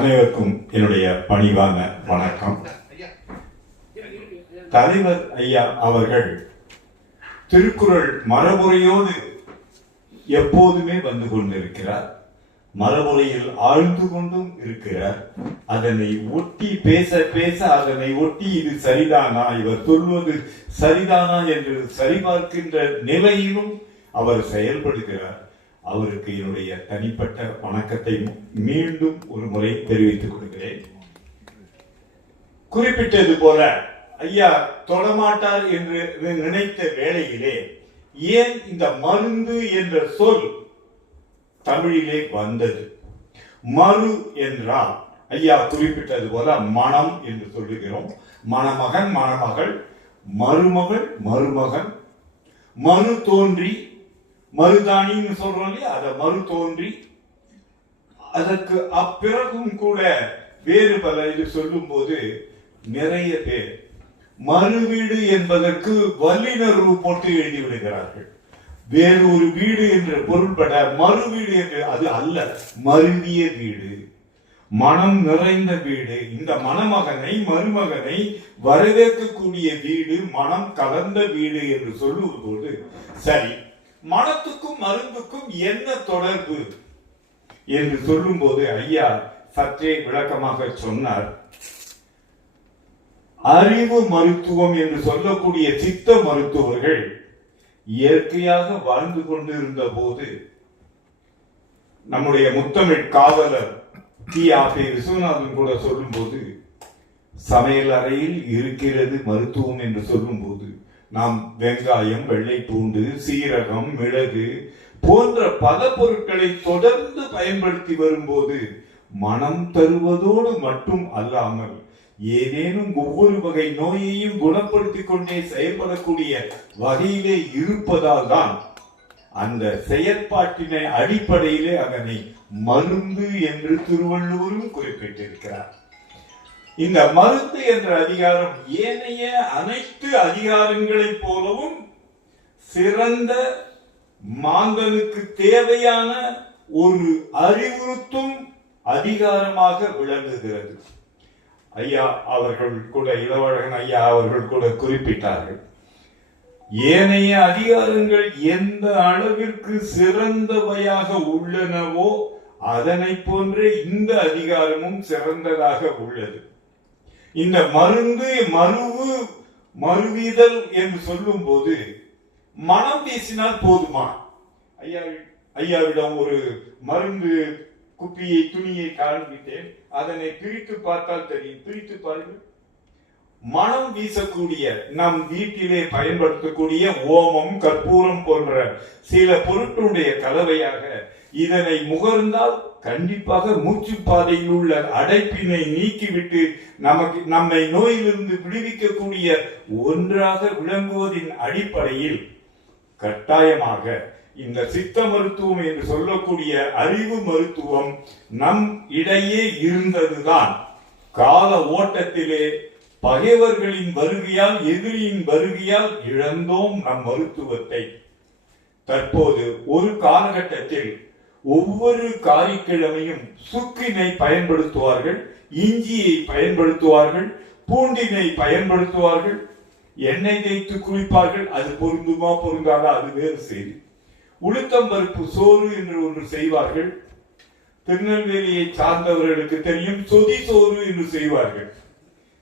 அனைவருக்கும் என்னுடைய பணிவான வணக்கம். தலைவர் ஐயா அவர்கள் திருக்குறள் மரபுரையோடு எப்போதுமே வந்து கொண்டிருக்கிறார். மரபுரையில் ஆழ்ந்து கொண்டும் இருக்கிறார். அதனை ஒட்டி பேச பேச அதனை ஒட்டி இது சரிதானா, இவர் சொல்வது சரிதானா என்று சரிபார்க்கின்ற நிலையிலும் அவர் செயல்படுகிறார். அவருக்கு என்னுடைய தனிப்பட்ட வணக்கத்தை மீண்டும் ஒரு முறை தெரிவித்துக் கொள்கிறேன். குறிப்பிட்டது போல ஐயா தொடமாட்டார் என்று நினைத்த வேளையிலே ஏன் இந்த மருந்து என்ற சொல் தமிழிலே வந்தது? மறு என்றால் ஐயா குறிப்பிட்டது போல மனம் என்று சொல்லுகிறோம். மணமகன், மணமகள், மருமகள், மருமகன், மறு தோன்றி, மருதாணின்னு சொல்றோம் இல்லையா, அத மறு தோன்றி. அதற்கு அப்பிறகும் கூட வேறு பல இது சொல்லும் போது நிறைய பேர் மறு வீடு என்பதற்கு வல்லினர் போட்டு எழுதி விடுகிறார்கள். வேறு ஒரு வீடு என்று பொருள்பட மறு வீடு என்று அது அல்ல, மருவிய வீடு, மனம் நிறைந்த வீடு. இந்த மணமகனை மருமகனை வரவேற்கக்கூடிய வீடு, மனம் கலந்த வீடு என்று சொல்லுவது சரி. மனத்துக்கும் மருந்துக்கும் என்ன தொடர்பு என்று சொல்லும் போது ஐயா சற்றே விளக்கமாக சொன்னார். அறிவு மருத்துவம் என்று சொல்லக்கூடிய சித்த மருத்துவர்கள் இயற்கையாக வாழ்ந்து கொண்டிருந்த போது நம்முடைய முத்தமிழ் காவலர் தி.ஆ.பெ. விஸ்வநாதன் கூட சொல்லும் போது சமையல் அறையில் இருக்கிறது மருத்துவம் என்று சொல்லும் போது நாம் வெங்காயம், வெள்ளை பூண்டு, சீரகம், மிளகு போன்ற பல பொருட்களை தொடர்ந்து பயன்படுத்தி வரும்போது மனம் தருவதோடு மட்டும் அல்லாமல் ஏதேனும் ஒவ்வொரு வகை நோயையும் குணப்படுத்திக் கொண்டே செயல்படக்கூடிய வகையிலே இருப்பதால் தான் அந்த செயற்பாட்டினை அடிப்படையிலே அதனை மருந்து என்று திருவள்ளுவரும் குறிப்பிட்டிருக்கிறார். இந்த மருந்து என்ற அதிகாரம் ஏனைய அனைத்து அதிகாரங்களைப் போலவும் சிறந்த மாந்தனுக்கு தேவையான ஒரு அறிவுறுத்தும் அதிகாரமாக விளங்குகிறது. ஐயா அவர்கள் கூட, இளவழகன் ஐயா அவர்கள் கூட குறிப்பிட்டார்கள், ஏனைய அதிகாரங்கள் எந்த அளவிற்கு சிறந்தவையாக உள்ளனவோ அதனை போன்றே இந்த அதிகாரமும் சிறந்ததாக உள்ளது. இந்த மருந்து, மறுவிதல் என்று சொல்லும் போது மனம் வீசினால் போதுமா? ஐயாவிடம் ஒரு மருந்து குப்பியை, துணியை காண்பித்தேன். அதனை பிரித்து பார்த்தால் தெரியும். பிரித்து பாருங்கள். மனம் வீசக்கூடிய, நம் வீட்டிலே பயன்படுத்தக்கூடிய ஓமம், கற்பூரம் போன்ற சில பொருட்களுடைய கலவையாக இதனை முகர்ந்தால் கண்டிப்பாக மூச்சு பாதையில் உள்ள அடைப்பினை நீக்கிவிட்டு நம்மை நோயிலிருந்து விடுவிக்கக்கூடிய ஒன்றாக விளங்குவதின் அடிப்படையில் கட்டாயமாக இந்த சித்த மருத்துவம் என்று சொல்லக்கூடிய அறிவு மருத்துவம் நம் இடையே இருந்ததுதான். கால ஓட்டத்திலே பகைவர்களின் வருகையால், எதிரியின் வருகையால் இழந்தோம் நம் மருத்துவத்தை. தற்போது ஒரு காலகட்டத்தில் ஒவ்வொரு காரிக்கிழமையும் சுக்கினை பயன்படுத்துவார்கள், இஞ்சியை பயன்படுத்துவார்கள், பூண்டினை பயன்படுத்துவார்கள், எண்ணெய் தேய்த்து குளிப்பார்கள். அது பொருந்துமா பொருந்தாதா அது வேறு செய்தி. உளுத்தம்பருப்பு சோறு என்று ஒன்று செய்வார்கள். திருநெல்வேலியை சார்ந்தவர்களுக்கு தெரியும், சொதி சோறு என்று செய்வார்கள்.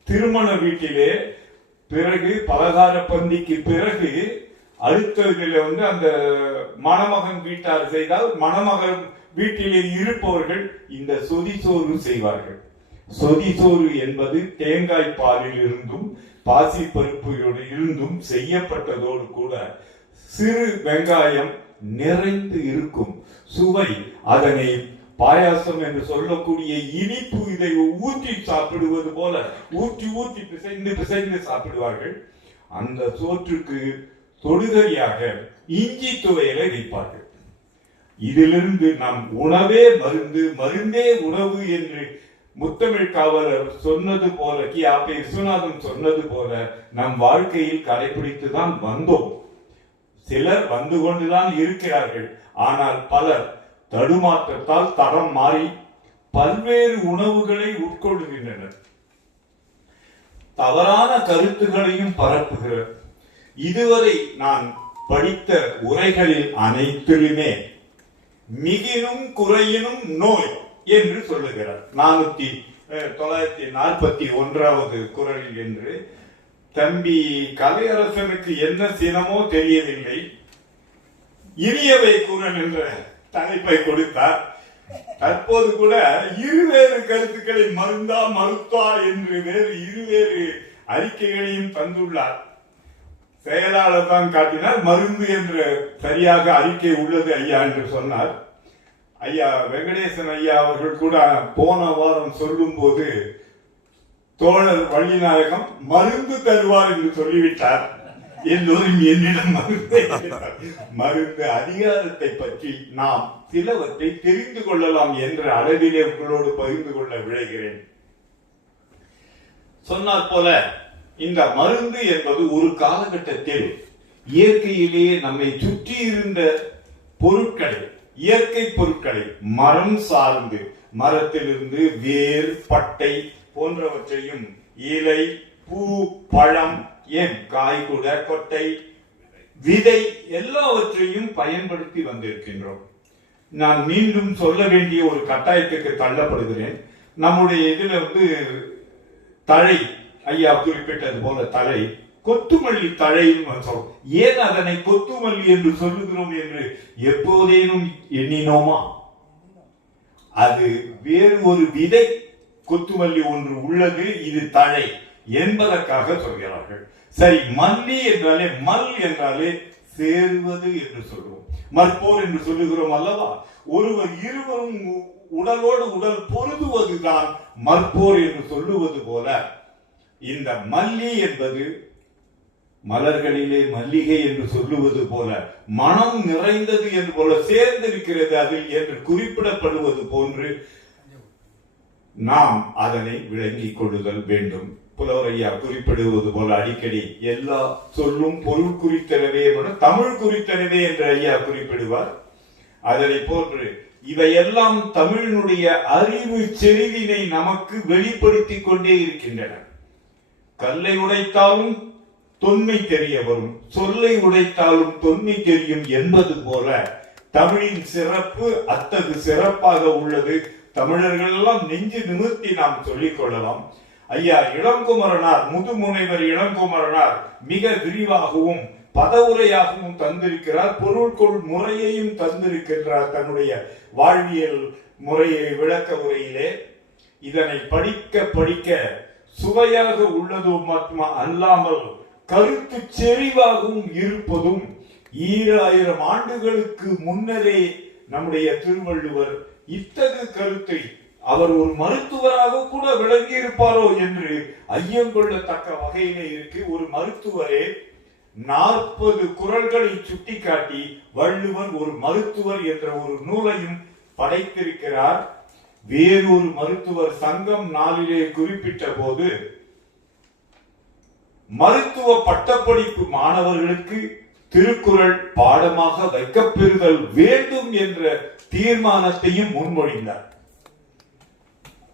திருமண வீட்டிலே பிறகு பலகார பந்திக்கு பிறகு அடுத்ததில் அந்த மணமகன் வீட்டார் செய்தால் மணமகன் வீட்டிலே இருப்பவர்கள் இந்த சொதி சோறு செய்வார்கள். சொதி சோறு என்பது தேங்காய் பாலில் இருந்தும் பாசி பருப்புகளோடு இருந்தும் செய்யப்பட்டதோடு கூட சிறு வெங்காயம் நிறைந்து இருக்கும். சுவை, அதனை பாயாசம் என்று சொல்லக்கூடிய இனிப்பு, இதை ஊற்றி சாப்பிடுவது போல ஊற்றி ஊற்றி பிசைந்து பிசைந்து சாப்பிடுவார்கள். அந்த சோற்றுக்கு தொடுகையாக இஞ்சி துவையலை வைப்பார்கள். இதிலிருந்து நம் உணவே மருந்து, மருந்தே உணவு என்று முத்தமிழ் காவலர் சொன்னது போல, தி.ஆ.பெ. விஸ்வநாதன் சொன்னது போல நம் வாழ்க்கையில் கடைபிடித்துதான் வந்தோம். சிலர் வந்து கொண்டுதான் இருக்கிறார்கள். ஆனால் பலர் தடுமாற்றத்தால் தரம் மாறி பல்வேறு உணவுகளை உட்கொள்கின்றனர், தவறான கருத்துகளையும் பரப்புகிறார். இதுவரை நான் படித்த உரைகளில் அனைத்திலுமே மிகினும் குறையினும் நோய் என்று சொல்லுகிறார். 941வது குறளில் என்று தம்பி கலையரசனுக்கு என்ன சினமோ தெரியவில்லை, இனியவை குறள் என்ற தலைப்பை கொடுத்தார். தற்போது கூட இருவேறு கருத்துக்களை மருந்தா மருத்தா என்று இருவேறு அறிக்கைகளையும் தந்துள்ளார். செயலாளர் தான் காட்டினார், மருந்து என்ற சரியாக அறிக்கை உள்ளது ஐயா என்று சொன்னார். ஐயா வெங்கடேசன் ஐயா அவர்கள் கூட போன வாரம் சொல்லும் போது தோழர் வள்ளிநாயகம் மருந்து தருவார் என்று சொல்லிவிட்டார். எல்லோரும் என்னிடம் மருந்து அதிகாரத்தை பற்றி நாம் சிலவற்றை தெரிந்து கொள்ளலாம் என்ற அளவிலே உங்களோடு பகிர்ந்து கொள்ள விழைகிறேன். சொன்னார் போல இந்த மருந்து என்பது ஒரு காலகட்டத்தில் இயற்கையிலேயே நம்மை சுற்றி இருந்த பொருட்களை, இயற்கை பொருட்களை, மரம் சார்ந்து மரத்திலிருந்து வேர், பட்டை போன்றவற்றையும், இலை, பூ, பழம், ஏன் காய் கூட, கொட்டை, விதை எல்லாவற்றையும் பயன்படுத்தி வந்திருக்கின்றோம். நான் மீண்டும் சொல்ல வேண்டிய ஒரு கட்டாயத்துக்கு தள்ளப்படுகிறேன். நம்முடைய இதுல தழை, ஐயா குறிப்பிட்டது போல தழை, கொத்துமல்லி தழைன்னு சொல்றோம். ஏன் அதனை கொத்துமல்லி என்று சொல்லுகிறோம் என்று எப்போதேனும் எண்ணினோமா? அது வேறு ஒரு விதை கொத்துமல்லி ஒன்று உள்ளது, இது தழை என்பதற்காக சொல்கிறார்கள். சரி, மல்லி என்றாலே, மல் என்றாலே சேருவது என்று சொல்லுவோம், மற்போர் என்று சொல்லுகிறோம் அல்லவா? ஒருவர் இருவரும் உடலோடு உடல் பொருதுவதுதான் மற்போர் என்று சொல்லுவது போல, இந்த மல்லி என்பது மலர்களிலே மல்லிகை என்று சொல்லுவது போல, மனம் நிறைந்தது என்று போல, சேர்ந்திருக்கிறது அதில் என்று குறிப்பிடப்படுவது போன்று நாம் அதனை விளங்கிக் கொள்ளுதல் வேண்டும். புலவர் ஐயா குறிப்பிடுவது போல அடிக்கடி எல்லா சொல்லும் பொருள் குறித்தனவே, தமிழ் குறித்தனவே என்று ஐயா குறிப்பிடுவார். அதனை போன்று இவையெல்லாம் தமிழினுடைய அறிவு செறிவினை நமக்கு வெளிப்படுத்திக் கொண்டே இருக்கின்றன. கல்லை உடைத்தாலும் தொன்மை தெரிய வரும், சொல்லை உடைத்தாலும் தொன்மை தெரியும் என்பது போல தமிழின் சிறப்பு அத்தகு சிறப்பாக உள்ளது. தமிழர்கள் எல்லாம் நெஞ்சு நிமிர்த்தி நாம் சொல்லிக் கொள்ளலாம். ஐயா இளங்குமரனார், முதுமுனைவர் இளங்குமரனார் மிக விரிவாகவும் பதவுரையாகவும் தந்திருக்கிறார். பொருள்கொள் முறையையும் தந்திருக்கின்றார் தன்னுடைய வாழ்வியல் முறையை விளக்க உரையிலே. இதனை படிக்க படிக்க சுவையாக உள்ளதும் மட்டும் அல்லாமல் கருத்து செறிவாகவும் இருப்பதும் 2000 ஆண்டுகளுக்கு முன்னரே நம்முடைய திருவள்ளுவர் இத்தகு கருத்தை அவர் ஒரு மருத்துவராக கூட விளங்கி இருப்பாரோ என்று ஐயம் கொள்ளத்தக்க வகையிலே இருக்கு. ஒரு மருத்துவரே 40 குறள்களை சுட்டிக்காட்டி வள்ளுவர் ஒரு மருத்துவர் என்ற ஒரு நூலையும் படைத்திருக்கிறார். வேறொரு மருத்துவர் சங்கம் 4 குறிப்பிட்ட போது மருத்துவ பட்டப்படிப்பு மாணவர்களுக்கு திருக்குறள் பாடமாக வைக்கப்பெறுதல் வேண்டும் என்ற தீர்மானத்தையும் முன்மொழிந்தார்.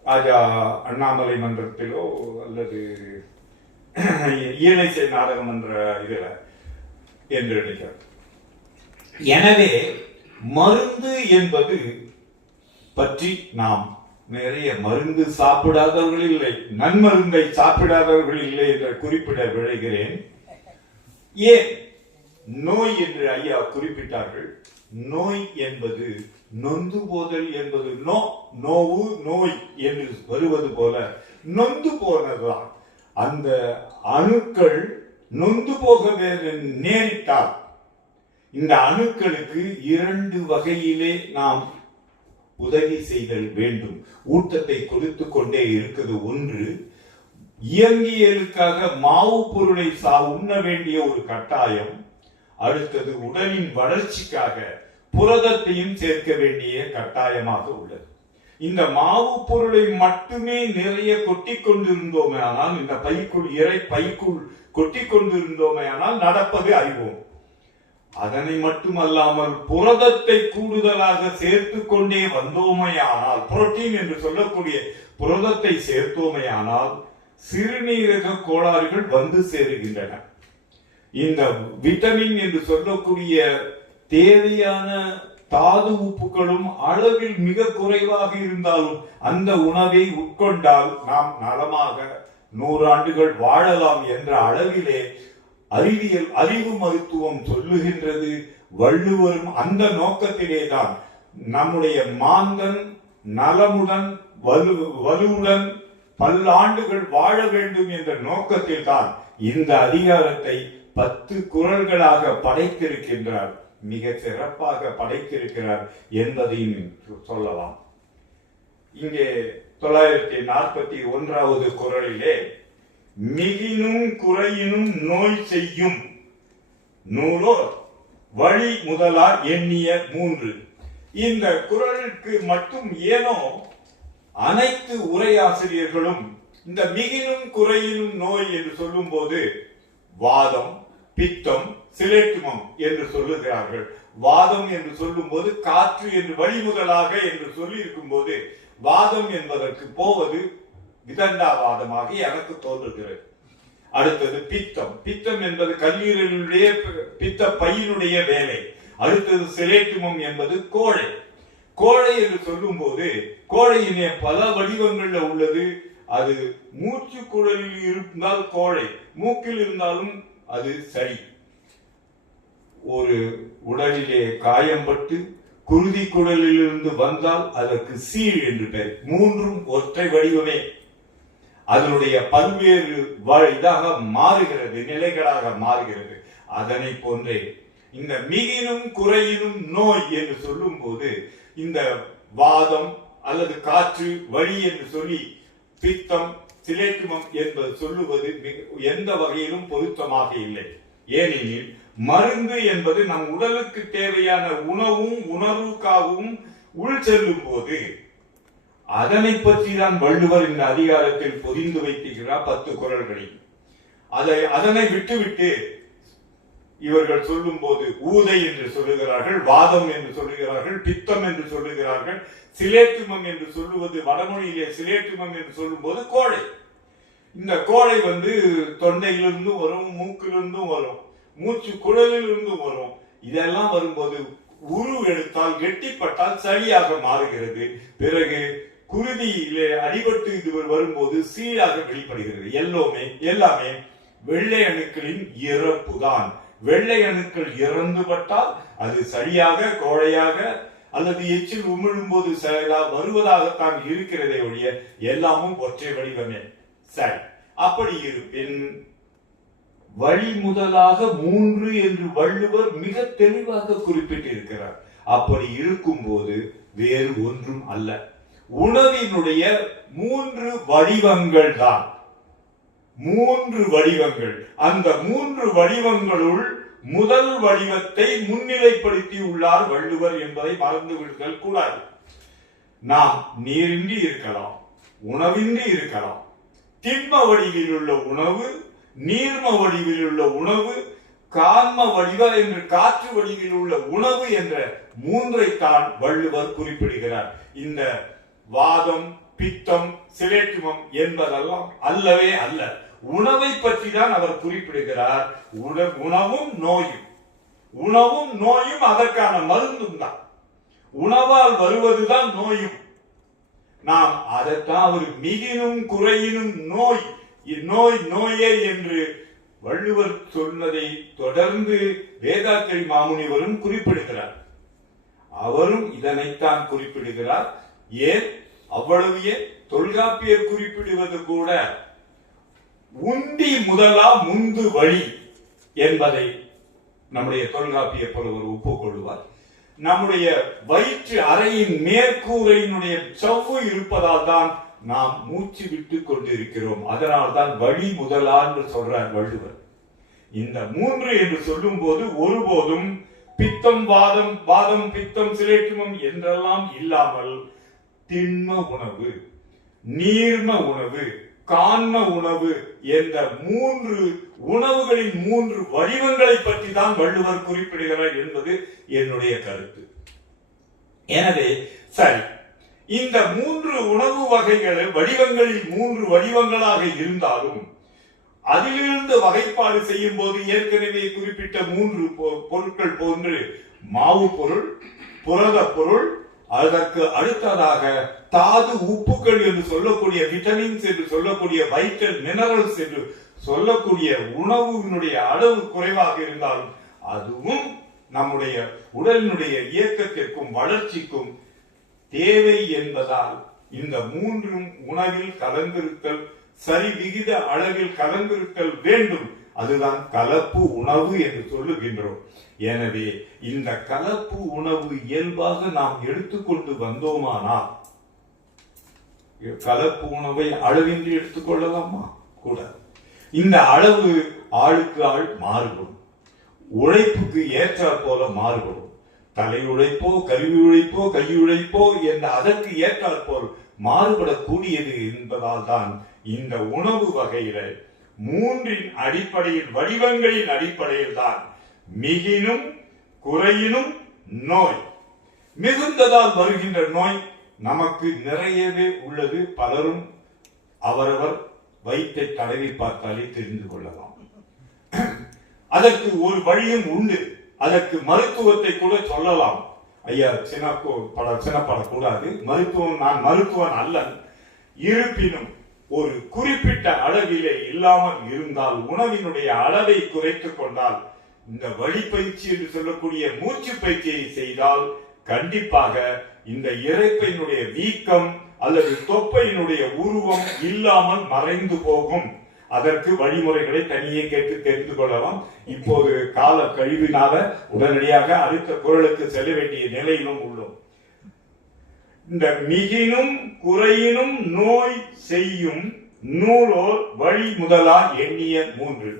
ராஜா அண்ணாமலை மன்றத்திலோ அல்லது இயலிசை நாடகம் என்ற இதுல என்று நினைக்கிறார். எனவே மருந்து என்பது பற்றி நாம் நிறைய மருந்து சாப்பிடாதவர்கள் இல்லை, நன்மருந்தை சாப்பிடாதவர்கள் இல்லை என்று குறிப்பிட விழைகிறேன். ஏன் நோய் என்று ஐயா குறிப்பிட்டார்கள். நோய் என்பது நொந்து போதல் என்பது நோவு நோய் என்று வருவது போல நொந்து போனதுதான். அந்த அணுக்கள் நொந்து போக நேரிட்டால் இந்த அணுக்களுக்கு 2 வகையிலே நாம் உதவி செய்தல் வேண்டும். ஊட்டத்தை கொடுத்து கொண்டே இருக்குது. ஒன்று, இயங்கியலுக்காக மாவு பொருளை உண்ண வேண்டிய ஒரு கட்டாயம். அடுத்தது, உடலின் வளர்ச்சிக்காக புரதத்தையும் சேர்க்க வேண்டிய கட்டாயமாக உள்ளது. இந்த மாவு பொருளை மட்டுமே நிறைய கொட்டி கொண்டிருந்தோமே ஆனால், இந்த பைக்குள் பைக்குள் கொட்டி கொண்டிருந்தோமே ஆனால் நடப்பது அறிவோம். அதனை மட்டுமல்லாமல் புரதத்தை கூடுதலாக சேர்த்து கொண்டே வந்தோமையானால், புரோட்டீன் என்று சொல்லக்கூடிய புரதத்தை சேர்த்தோமையானால் சிறுநீரக கோளாறுகள் வந்து சேருகின்றன. இந்த விட்டமின் என்று சொல்லக்கூடிய தேவையான தாது உப்புகளும் அளவில் மிக குறைவாக இருந்தாலும் அந்த உணவை உட்கொண்டால் நாம் நலமாக 100 ஆண்டுகள் வாழலாம் என்ற அளவிலே அறிவு மருத்துவம் சொல்லுகின்றது. வள்ளுவரும் அந்த நோக்கத்திலே தான் நம்முடைய மாந்தன் நலமுடன் வலுவுடன் பல்லாண்டுகள் வாழ வேண்டும் என்ற நோக்கத்தில் தான் இந்த அதிகாரத்தை 10 குறள்களாக படைத்திருக்கின்றார். மிக சிறப்பாக படைத்திருக்கிறார் என்பதையும் சொல்லலாம். இங்கே 941வது குறளிலே மிகினும் குறையினும் நோய் செய்யும் நூலோர் வழி முதலா எண்ணிய 3. இந்த குறளுக்கு மட்டும் ஏனோ அனைத்து உரையாசிரியர்களும் இந்த மிகினும் குறையினும் நோய் என்று சொல்லும் போது வாதம், பித்தம், சிலேட்டுமம் என்று சொல்லுகிறார்கள். வாதம் என்று சொல்லும் போது காற்று என்று வழி முதலாக என்று சொல்லி இருக்கும் போது வாதம் என்பதற்கு போவது விதண்டாவாதமாக எனக்கு தோன்றுகிறது. அடுத்தது பித்தம். பித்தம் என்பது கல்லீரலுடைய பித்த பையினுடைய வேலை. அடுத்தது சிலேட்டுமம் என்பது கோழை. கோழை என்று சொல்லும் போது கோழையினே பல வடிவங்கள்ல உள்ளது. அது மூச்சு குழலில் இருந்தால் கோழை, மூக்கில் இருந்தாலும் அது சரி. ஒரு உடலிலே காயம்பட்டு குருதி குடலில் இருந்து வந்தால் அதற்கு சீழ் என்று பெயர். 3ம் ஒற்றை வடிவமே. அதனுடைய பல்வேறு இதாக மாறுகிறது, நிலைகளாக மாறுகிறது. அதனை போன்றே இந்த மிகினும் குறையினும் நோய் என்று சொல்லும் போது இந்த வாதம் அல்லது காற்று வழி என்று சொல்லி பித்தம், சிலேட்டுமம் என்பது சொல்லுவது எந்த வகையிலும் பொருத்தமாக இல்லை. ஏனெனில் மருந்து என்பது நம் உடலுக்கு தேவையான உணவும் உணர்வுக்காகவும் உள் செல்லும் போது அதனை பற்றி தான் வள்ளுவர் இந்த அதிகாரத்தில் பொதிந்து வைத்திருக்கிறார் 10 குறள்களில். அதனை விட்டுவிட்டு இவர்கள் சொல்லும் போது ஊதை என்று சொல்லுகிறார்கள், வாதம் என்று சொல்லுகிறார்கள், பித்தம் என்று சொல்லுகிறார்கள், சிலேட்டுமம் என்று சொல்லுவது வடமொழியிலே சிலேட்டுமம் என்று சொல்லும் போது கோழை. இந்த கோழை தொண்டையிலிருந்து வரும், மூக்கிலிருந்தும் வரும், மூச்சு குழலிலிருந்து வரும். இதெல்லாம் வரும்போது எடுத்தால் கெட்டிப்பட்டால் சளியாக மாறுகிறது. பிறகு குருதியிலே அடிபட்டு இது வரும்போது சீழாக வெளிப்படுகிறது. எல்லாமே வெள்ளை அணுக்களின் இறப்பு தான். வெள்ளை அணுக்கள் இறந்துபட்டால் அது சரியாக கோழையாக அல்லது எச்சில் உமிழும் போது வருவதாகத்தான் இருக்கிறதே ஒழிய எல்லாமும் ஒற்றை வடிவமே. சரி, அப்படி இருப்பின் வழி முதலாக 3 என்று வள்ளுவர் மிக தெளிவாக குறிப்பிட்டிருக்கிறார். அப்படி இருக்கும் போது வேறு ஒன்றும் அல்ல, உணவினுடைய 3 வடிவங்கள் தான். 3 வடிவங்கள். அந்த 3 வடிவங்களுள் முதல் வடிவத்தை முன்னிலைப்படுத்தி உள்ளார் வள்ளுவர் என்பதை மறந்து விடுதல் கூடாது. நாம் நீரின்றி இருக்கலாம், உணவின்றி இருக்கலாம். திண்ம வடிவில் உள்ள உணவு, நீர்ம வடிவில் உள்ள உணவு, காண்ம வடிவ என்று காற்று வடிவில் உள்ள உணவு என்ற 3ஐத்தான் வள்ளுவர் குறிப்பிடுகிறார். இந்த வாதம், பித்தம், சிலேட்டுமம் என்பதெல்லாம் அல்லவே அல்ல. உணவை பற்றி தான் அவர் குறிப்பிடுகிறார். உணவும் நோயும் அதற்கான மருந்தும் தான். உணவால் வருவதுதான் நோயும். நாம் அதைத்தான் அவர் மிகினும் குறையினும் நோயே என்று வள்ளுவர் சொன்னதை தொடர்ந்து வேதாத்திரி மாமுனிவரும் குறிப்பிடுகிறார். அவரும் இதனைத்தான் குறிப்பிடுகிறார். ஏன் அவ்வளவு ஏன் தொல்காப்பியர் குறிப்பிடுவது கூட உண்டி முதலா முந்து வழி என்பதை நம்முடைய தொல்காப்பிய புலவர் ஒப்புக்கொள்வார். நம்முடைய வயிற்று அறையின் மேற்கூரையினுடைய சவ்வு இருப்பதால் தான் நாம் மூச்சு விட்டு கொண்டிருக்கிறோம். அதனால் தான் வழி முதலா என்று சொல்றார் வள்ளுவர். இந்த 3 என்று சொல்லும் போது ஒருபோதும் பித்தம், வாதம், பித்தம், சிலேட்டுமம் என்றெல்லாம் இல்லாமல் திண்ம உணவு, நீர்ம உணவு, காரண உணவு என்ற 3 உணவுகளின் 3 வடிவங்களை பற்றி தான் வள்ளுவர் குறிப்பிடுகிறார் என்பது என்னுடைய கருத்து. எனவே சரி, இந்த 3 உணவு வகைகள் வடிவங்களில் 3 வடிவங்களாக இருந்தாலும் அதிலிருந்து வகைப்பாடு செய்யும் போது ஏற்கனவே குறிப்பிட்ட 3 பொருட்கள் போன்று மாவு பொருள், புரத பொருள், அதற்கு அடுத்ததாக தாது உப்புக்கள் என்று சொல்லக்கூடிய விட்டமின்ஸ் என்று சொல்லக்கூடிய வைட்டல் மினரல்ஸ் என்று சொல்லக்கூடிய உணவுடைய அளவு குறைவாக இருந்தாலும் அதுவும் நம்முடைய உடலினுடைய இயக்கத்திற்கும் வளர்ச்சிக்கும் தேவை என்பதால் இந்த 3 உணவில் கலந்திருத்தல், சரி விகித அளவில் கலந்திருத்தல் வேண்டும். அதுதான் கலப்பு உணவு என்று சொல்லுகின்றோம். எனவே இந்த கலப்பு உணவு இயல்பாக நாம் எடுத்துக்கொண்டு வந்தோமானால் கலப்பு உணவை அளவின்றி எடுத்துக்கொள்ளலாமா? கூடாது. இந்த அளவு ஆளுக்கு ஆள் மாறுபடும், உழைப்புக்கு ஏற்றாற் போல மாறுபடும். தலை உழைப்போ கருவி உழைப்போ கையுழைப்போ என்ற அதற்கு ஏற்றாற் போல் மாறுபடக்கூடியது என்பதால் தான் இந்த உணவு வகையில 3 அடிப்படையில் வடிவங்களின் அடிப்படையில் தான் மிகினும் குறையினும் நோய். மிகுந்ததால் வருகின்ற நோய் நமக்கு நிறையவே உள்ளது. பலரும் அவரவர் வயிற்றை தடவி பார்த்தாலே தெரிந்து கொள்ளலாம். அதற்கு ஒரு வழியும் உண்டு. அதற்கு மருத்துவத்தை கூட சொல்லலாம். ஐயா சின்னப்படக்கூடாது. மருத்துவம், நான் மருத்துவன் அல்ல. இருப்பினும் ஒரு குறிப்பிட்ட அளவிலே இல்லாமல் இருந்தால், உணவினுடைய அளவை குறைத்துக் கொண்டால், இந்த வழிப்பயிற்சி என்று சொல்லக்கூடிய மூச்சு பயிற்சியை செய்தால் கண்டிப்பாக இந்த இரைப்பையினுடைய வீக்கம் அல்லது தொப்பையினுடைய உருவம் இல்லாமல் மறைந்து போகும். அதற்கு வழிமுறைகளை தனியே கேட்டு தெரிந்து கொள்ளலாம். இப்போது கால கழிவினால உடனடியாக அடுத்த குரலுக்கு செல்ல வேண்டிய நிலையிலும் உள்ளோம். இந்த மிகினும் குறையினும் நோய் செய்யும் நூலோர் வழி முதலா எண்ணிய 3.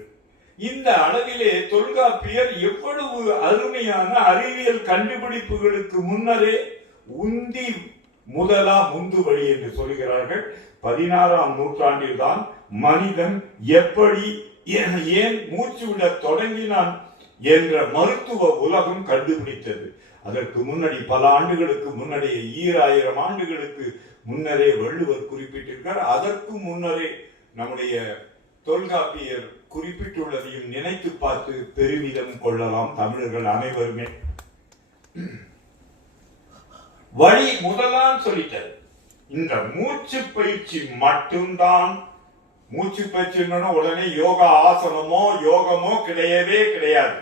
இந்த அளவிலே தொல்காப்பியர் எவ்வளவு அருமையான அறிவியல் கண்டுபிடிப்புகளுக்கு முன்னரே உந்தி முதலா முந்து வழி என்று சொல்கிறார்கள். 16ஆம் நூற்றாண்டில் தான் மனிதன் எப்படி ஏன் மூச்சு விட தொடங்கினான் என்ற மருத்துவ உலகம் கண்டுபிடித்தது. அதற்கு முன்னாடி பல ஆண்டுகளுக்கு முன்னாடி 2000 ஆண்டுகளுக்கு முன்னரே வள்ளுவர் குறிப்பிட்டிருக்கிறார். அதற்கு முன்னரே நம்முடைய தொல்காப்பியர் குறிப்பிட்டுள்ளதையும் நினைத்து பார்த்து பெருமிதம் கொள்ளலாம் தமிழர்கள் அனைவருமே. வழி முதலான் சொல்லிட்டார். இந்த மூச்சு பயிற்சி மட்டும்தான். மூச்சு பயிற்சி உடனே யோகா ஆசனமோ யோகமோ கிடையவே கிடையாது.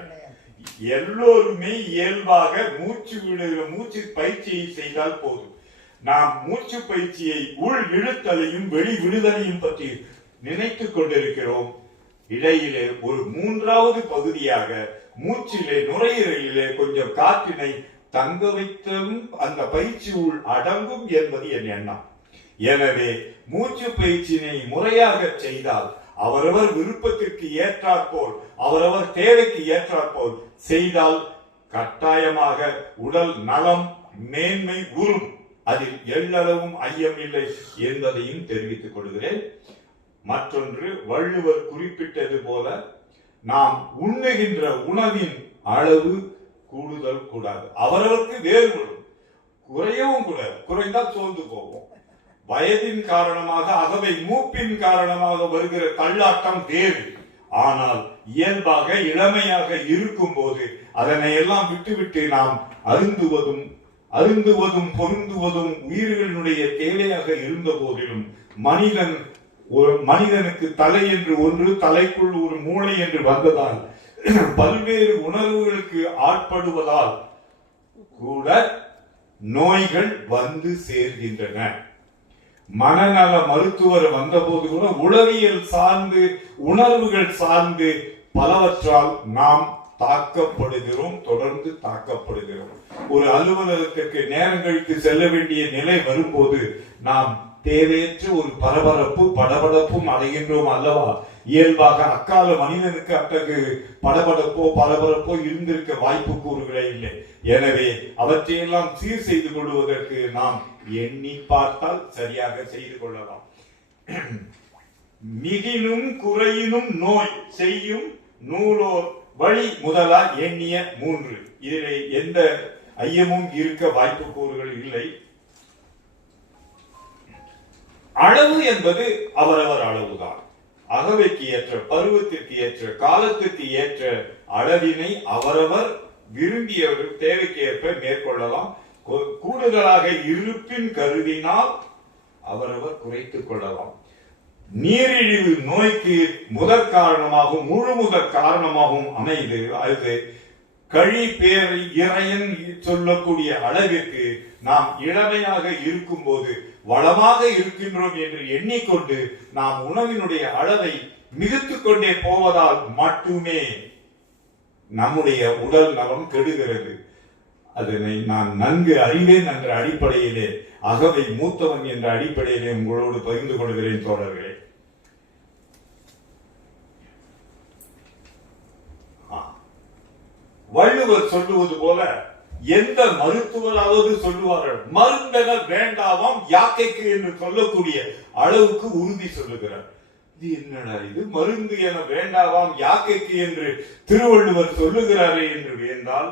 எல்லோருமே இயல்பாக மூச்சு பயிற்சியை செய்தால் போதும். நாம் மூச்சு பயிற்சியை உள் இழுத்தலையும் வெளி விடுதலையும் பற்றி நினைத்துக் கொண்டிருக்கிறோம். இடையிலே ஒரு 3வது பகுதியாக மூச்சிலே நுரையீரலிலே கொஞ்சம் காற்றினை தங்க வைத்தும் அந்த பயிற்சி உள் அடங்கும் என்பது என் எண்ணம். எனவே மூச்சு பயிற்சியினை முறையாக செய்தால், அவரவர் விருப்பத்திற்கு ஏற்றாற்போல், அவரவர் தேவைக்கு ஏற்றாற்போல் செய்தால் கட்டாயமாக உடல் நலம் மேன்மை உறும். அதில் எல்லளவும் ஐயம் இல்லை என்பதையும் தெரிவித்துக் கொள்கிறேன். மற்றொன்று, வள்ளுவர் குறிப்பிட்டது போல நாம் உண்ணுகின்ற உணவின் அளவு கூடுதல் கூடாது. அவரவருக்கு வேறுபடும். குறையவும் கூடாது. குறைந்தால் சோர்ந்து போவோம். வயதின் காரணமாக, அகவை மூப்பின் காரணமாக வருகிற தள்ளாட்டம் வேறு. ஆனால் இயல்பாக இளமையாக இருக்கும் போது அதனை எல்லாம் விட்டுவிட்டு நாம் அருந்துவதும் பொருந்துவதும் உயிர்களினுடைய தேவையாக இருந்த போதிலும் மனிதனுக்கு தலை என்று ஒன்று, தலைக்குள் ஒரு மூளை என்று வந்ததால், பல்வேறு உணர்வுகளுக்கு ஆட்படுவதால் கூட நோய்கள் வந்து சேர்கின்றன. மனநல மருத்துவர் வந்தபோது கூட உளவியல் சார்ந்து, உணர்வுகள் சார்ந்து பலவற்றால் நாம் தாக்கப்படுகிறோம், தொடர்ந்து தாக்கப்படுகிறோம். ஒரு அலுவலகத்திற்கு நேரம் கழித்து செல்ல வேண்டிய நிலை வரும்போது நாம் தேவையற்ற ஒரு பரபரப்பு படபடப்பும் அடைகின்றோம் அல்லவா? இயல்பாக அக்கால மனிதனுக்கு அத்தகு பரபரப்போ இருந்திருக்க வாய்ப்பு கூறுகளே இல்லை. எனவே அவற்றையெல்லாம் சீர் செய்து கொள்வதற்கு நாம் எண்ணி பார்த்தால் சரியாக செய்து கொள்ளலாம். மிகினும் குறையினும் நோய் செய்யும் நூலோர் வழி முதலா எண்ணிய 3. இதிலே எந்த ஐயமும் இருக்க வாய்ப்பு கூறுகள் இல்லை. அளவு என்பது அவரவர் அளவுதான். அகவைக்கு ஏற்ற, பருவத்திற்கு ஏற்ற, காலத்திற்கு ஏற்ற அளவினை அவரவர் விரும்பியவர்கள் தேவைக்கு ஏற்ப மேற்கொள்ளலாம். கூடுதலாக இருப்பின் கருதினால் அவரவர் குறைத்துக் கொள்ளலாம். நீரிழிவு நோய்க்கு முதற் காரணமாகவும் முழு முதற் காரணமாகவும் அமைது அது கழி பேர் இறையன் சொல்லக்கூடிய அளவிற்கு நாம் இளமையாக இருக்கும் போது வளமாக இருக்கின்றோம் என்று எண்ணிக்கொண்டு நாம் உணவினுடைய அளவை மிகுத்துக் கொண்டே போவதால் மட்டுமே நம்முடைய உடல் நலம் கெடுகிறது. அதனை நான் நன்கு அறிவேன் என்ற அடிப்படையிலே, அகவை மூத்தவன் என்ற அடிப்படையிலே உங்களோடு பகிர்ந்து கொள்கிறேன் தோழர்களே. வள்ளுவர் சொல்லுவது போல எந்த மருத்துவராவது சொல்லுவார்கள், மருந்தென வேண்டாவாம் யாக்கைக்கு என்று சொல்லக்கூடிய அளவுக்கு உறுதி சொல்லுகிறார். இது என்னடா இது, மருந்து என வேண்டாவாம் யாக்கைக்கு என்று திருவள்ளுவர் சொல்லுகிறாரே என்று வேண்டால்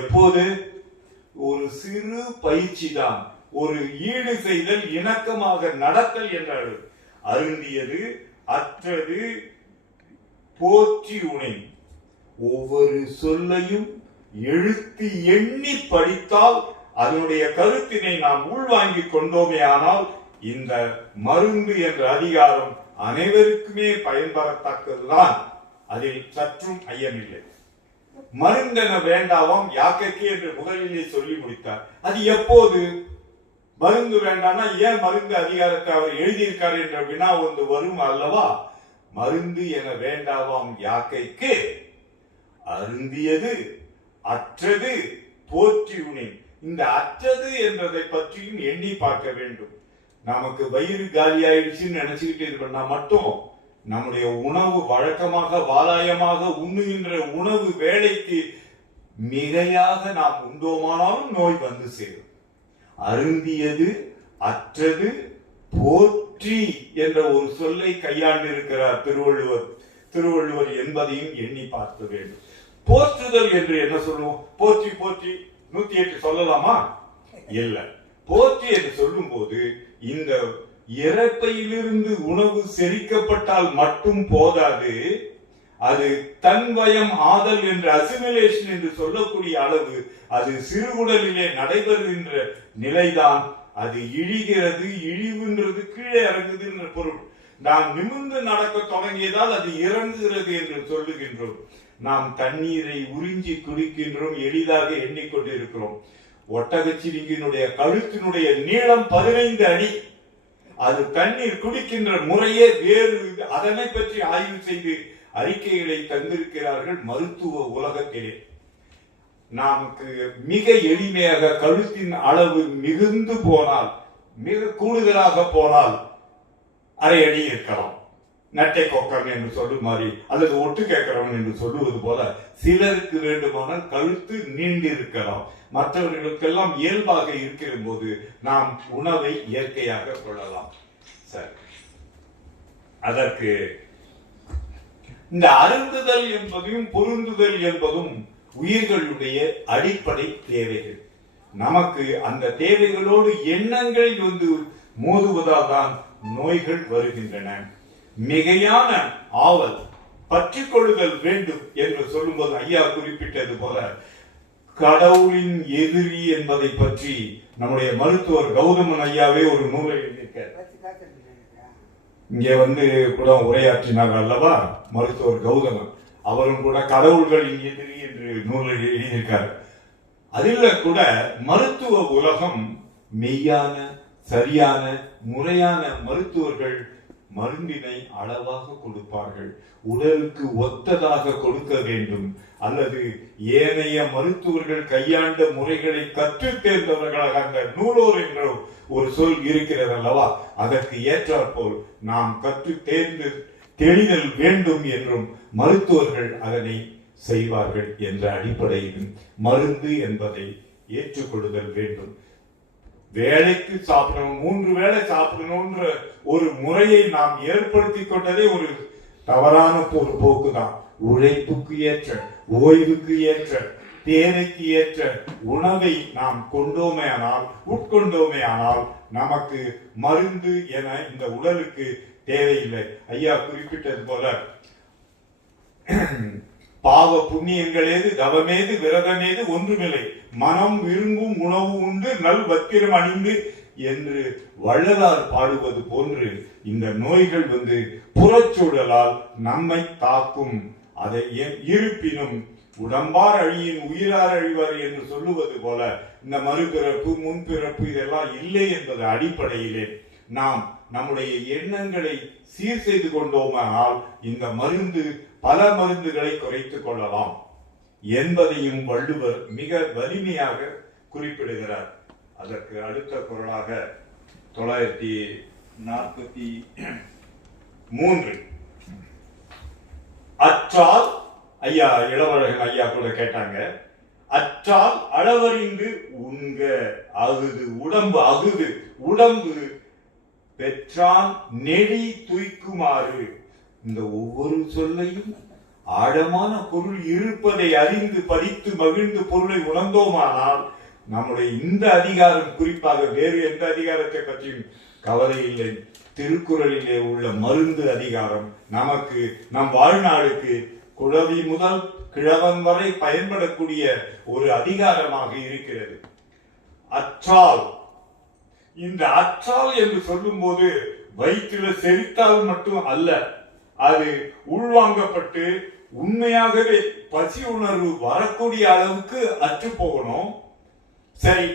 எப்போது ஒரு சிறு பயிற்சி தான், ஒரு ஈடு செய்தல், இணக்கமாக நடத்தல் என்றார். அருந்தியது அற்றது போற்றி உணை. ஒவ்வொரு சொல்லையும் எழுத்து எண்ணி படித்தால் அதனுடைய கருத்தினை நாம் உள்வாங்கிக் கொண்டோமே ஆனால் இந்த மருந்து என்ற அதிகாரம் அனைவருக்குமே பயன்பெறத்தக்கதுதான். அதில் சற்றும் ஐயமில்லை. மருந்தென வேண்டாவாம் யாக்கைக்கு என்று முதலிலே சொல்லி முடித்தார். அது எப்போது மருந்து வேண்டாம்னா ஏன் மருந்து அதிகாரத்தை அவர் எழுதியிருக்காரு என்ற வினா ஒன்று வரும் அல்லவா? மருந்து என வேண்டாவாம் யாக்கைக்கு அருந்தியது அற்றது போற்றி உணை. இந்த அற்றது என்பதை பற்றியும் எண்ணி பார்க்க வேண்டும். நமக்கு வயிறு காலியாயிடுச்சுன்னு நினைச்சுக்கிட்டு இது பண்ணா மட்டும் நம்முடைய உணவு வழக்கமாக வாலாயமாக உண்ணுகின்ற உணவு வேலைக்கு மிகையாக நாம் உண்டோமானாலும் நோய் வந்து சேரும். அருந்தியது அற்றது போற்றி என்ற ஒரு சொல்லை கையாண்டு இருக்கிறார் திருவள்ளுவர் என்பதையும் எண்ணி பார்க்க வேண்டும். போற்றுதல் என்று என்ன சொல்லுவோம்? போற்றி போற்றி 108 சொல்லலாமா? இல்ல. போற்றி என்று சொல்லும் போது இந்த இறப்பையிலிருந்து உணவு செரிக்கப்பட்டால் மட்டும் போதாது, அது தன்வயம் ஆதல் என்ற அசிமிலேஷன் என்று சொல்லக்கூடிய அளவு அது சிறுகுடலிலே நடைபெறுகின்ற நிலைதான். அது இழிகிறது, இழிவுன்றது கீழே இறங்குது என்ற பொருள். நாம் நிமிர்ந்து நடக்க தொடங்கியதால் அது இறங்குகிறது என்று சொல்லுகின்றோம். நாம் தண்ணீரை உறிஞ்சி குடிக்கின்றோம், எளிதாக எண்ணிக்கொண்டிருக்கிறோம். ஒட்டகச்சிவிங்கினுடைய கழுத்தினுடைய நீளம் 15 அடி. அது தண்ணீர் குடிக்கின்ற முறையே வேறு. அதனை பற்றி ஆய்வு செய்து அறிக்கைகளை தந்திருக்கிறார்கள் மருத்துவ உலகத்திலே. நமக்கு மிக எளிமையாக கழுத்தின் அளவு மிகுந்து போனால், மிக கூடுதலாக போனால் 1/2 அடி இருக்கலாம். நட்டை கொக்கன் என்று சொல்லுமாறி அல்லது ஒட்டு கேட்கிறவன் என்று சொல்லுவது போல சிலருக்கு வேண்டுமானால் கழுத்து நீண்டு இருக்கலாம். மற்றவர்களுக்கெல்லாம் இயல்பாக இருக்கிற போது நாம் உணவை இயற்கையாக கொள்ளலாம். சரி, அதற்கு இந்த அருந்துதல் என்பதையும் பொருந்துதல் என்பதும் உயிர்களுடைய அடிப்படை தேவைகள். நமக்கு அந்த தேவைகளோடு எண்ணங்கள் வந்து மோதுவதால் தான் நோய்கள் வருகின்றன. மிகையான ஆவல், பற்றி கொள்ளுதல் வேண்டும் என்று சொல்லும்போது ஐயா குறிப்பிட்டது போல கடவுளின் எதிரி என்பதை பற்றி நம்முடைய மருத்துவர் கௌதமன் ஐயாவே ஒரு நூலை எழுதியிருக்கார். இங்கே வந்து கூட உரையாற்றினார் அல்லவா மருத்துவர் கௌதமன். அவரும் கூட கடவுள்களின் எதிரி என்று நூலை எழுதியிருக்கார். அதில் கூட மருத்துவ உலகம் மெய்யான சரியான முறையான மருத்துவர்கள் மருந்தினை அளவாக கொடுப்பார்கள். உடலுக்கு ஒத்ததாக கொடுக்க வேண்டும். அல்லது ஏனைய மருத்துவர்கள் கையாண்ட முறைகளை கற்று தேர்ந்தவர்களாக அந்த நூலோர் என்ற ஒரு சொல் இருக்கிறது அல்லவா, அதற்கு ஏற்றாற்போல் நாம் கற்று தேர்ந்து தெளிதல் வேண்டும் என்றும் மருத்துவர்கள் அதனை செய்வார்கள் என்ற அடிப்படையில் மருந்து என்பதை ஏற்றுக்கொள்ளுதல் வேண்டும். வேலைக்கு சாப்பிடணும், 3 வேளை சாப்பிடணும்ன்ற ஒரு முறையை நாம் ஏற்படுத்தி கொண்டதே ஒரு தவறான ஒரு போக்குதான். உழைப்புக்கு ஏற்ற, ஓய்வுக்கு ஏற்ற, தேவைக்கு ஏற்ற உணவை நாம் உட்கொண்டோமே ஆனால் நமக்கு மருந்து என இந்த உடலுக்கு தேவையில்லை. ஐயா குறிப்பிட்டது போல பாவ புண்ணியங்களேது, தவமேது, விரதமேது ஒன்றுமில்லை, மனம் விரும்பும் உணவு உண்டு, நல் வத்திரம் அணிந்து என்று வள்ளலார் பாடுவது போன்று இந்த நோய்கள் புறச்சூழலால் நம்மை தாக்கும். அதை இருப்பினும் உடம்பார் அழியின் உயிரார் அழிவார் என்று சொல்லுவது போல இந்த மறுபிறப்பு, முன்பிறப்பு இதெல்லாம் இல்லை என்பது அடிப்படையிலே நாம் நம்முடைய எண்ணங்களை சீர் செய்து கொண்டோமானால் இந்த பல மருந்துகளை குறைத்துக் கொள்ளலாம் என்பதையும் வள்ளுவர் மிக வலிமையாக குறிப்பிடுகிறார். அதற்கு அடுத்த குறளாக 943 அற்றால், ஐயா இளவழகன் ஐயா கூட கேட்டாங்க, அற்றால் அளவறிந்து உண்க அகுது உடம்பு பெற்றான் நெடி துய்க்குமாறு. இந்த ஒவ்வொரு சொல்லையும் ஆழமான பொருள் இருப்பதை அறிந்து படித்து மகிழ்ந்து பொருளை உணர்ந்தோமானால் நம்முடைய இந்த அதிகாரம், குறிப்பாக வேறு எந்த அதிகாரத்தை பற்றியும் கவலை இல்லை. திருக்குறளிலே உள்ள மருந்து அதிகாரம் நமக்கு, நம் வாழ்நாளுக்கு, குழவி முதல் கிழவன் வரை பயன்படக்கூடிய ஒரு அதிகாரமாக இருக்கிறது. அற்றால், இந்த அற்றால் என்று சொல்லும் போது வயிற்றில செரித்தால் மட்டும் அல்ல, அது உள்வாங்கப்பட்டு உண்மையாகவே பசி உணர்வு வரக்கூடிய அளவுக்கு அற்று போகணும். சரி,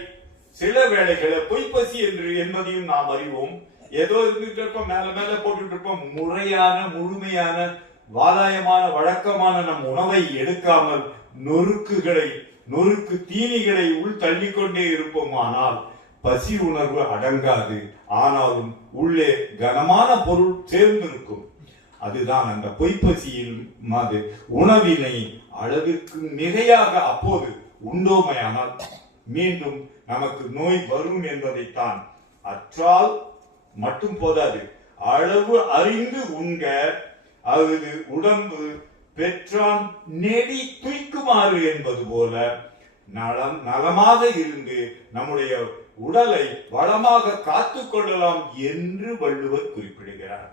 சில வேளைகளை பொய் பசி என்று என்பதையும் நாம் அறிவோம். ஏதோ இருந்துட்டு இருப்போம், மேல மேல போட்டுட்டு இருப்போம். முறையான, முழுமையான, வாதாயமான, வழக்கமான நம் உணவை எடுக்காமல் நொறுக்கு தீனிகளை உள் தள்ளிக்கொண்டே இருப்போமானால் பசி உணர்வு அடங்காது. ஆனாலும் உள்ளே கனமான பொருள் சேர்ந்திருக்கும். அதுதான் அந்த பொய்ப்பசியில் உணவினை அளவிற்கு மிகையாக அப்போது உண்டோமையானால் மீண்டும் நமக்கு நோய் வரும் என்பதைத்தான். அற்றால் மட்டும் போதாது, அளவு அறிந்து உண்க அது உடம்பு பெற்றான் நெடி துய்க்குமாறு என்பது போல நலமாக இருந்து நம்முடைய உடலை வளமாக காத்துக் கொள்ளலாம் என்று வள்ளுவர் குறிப்பிடுகிறார்.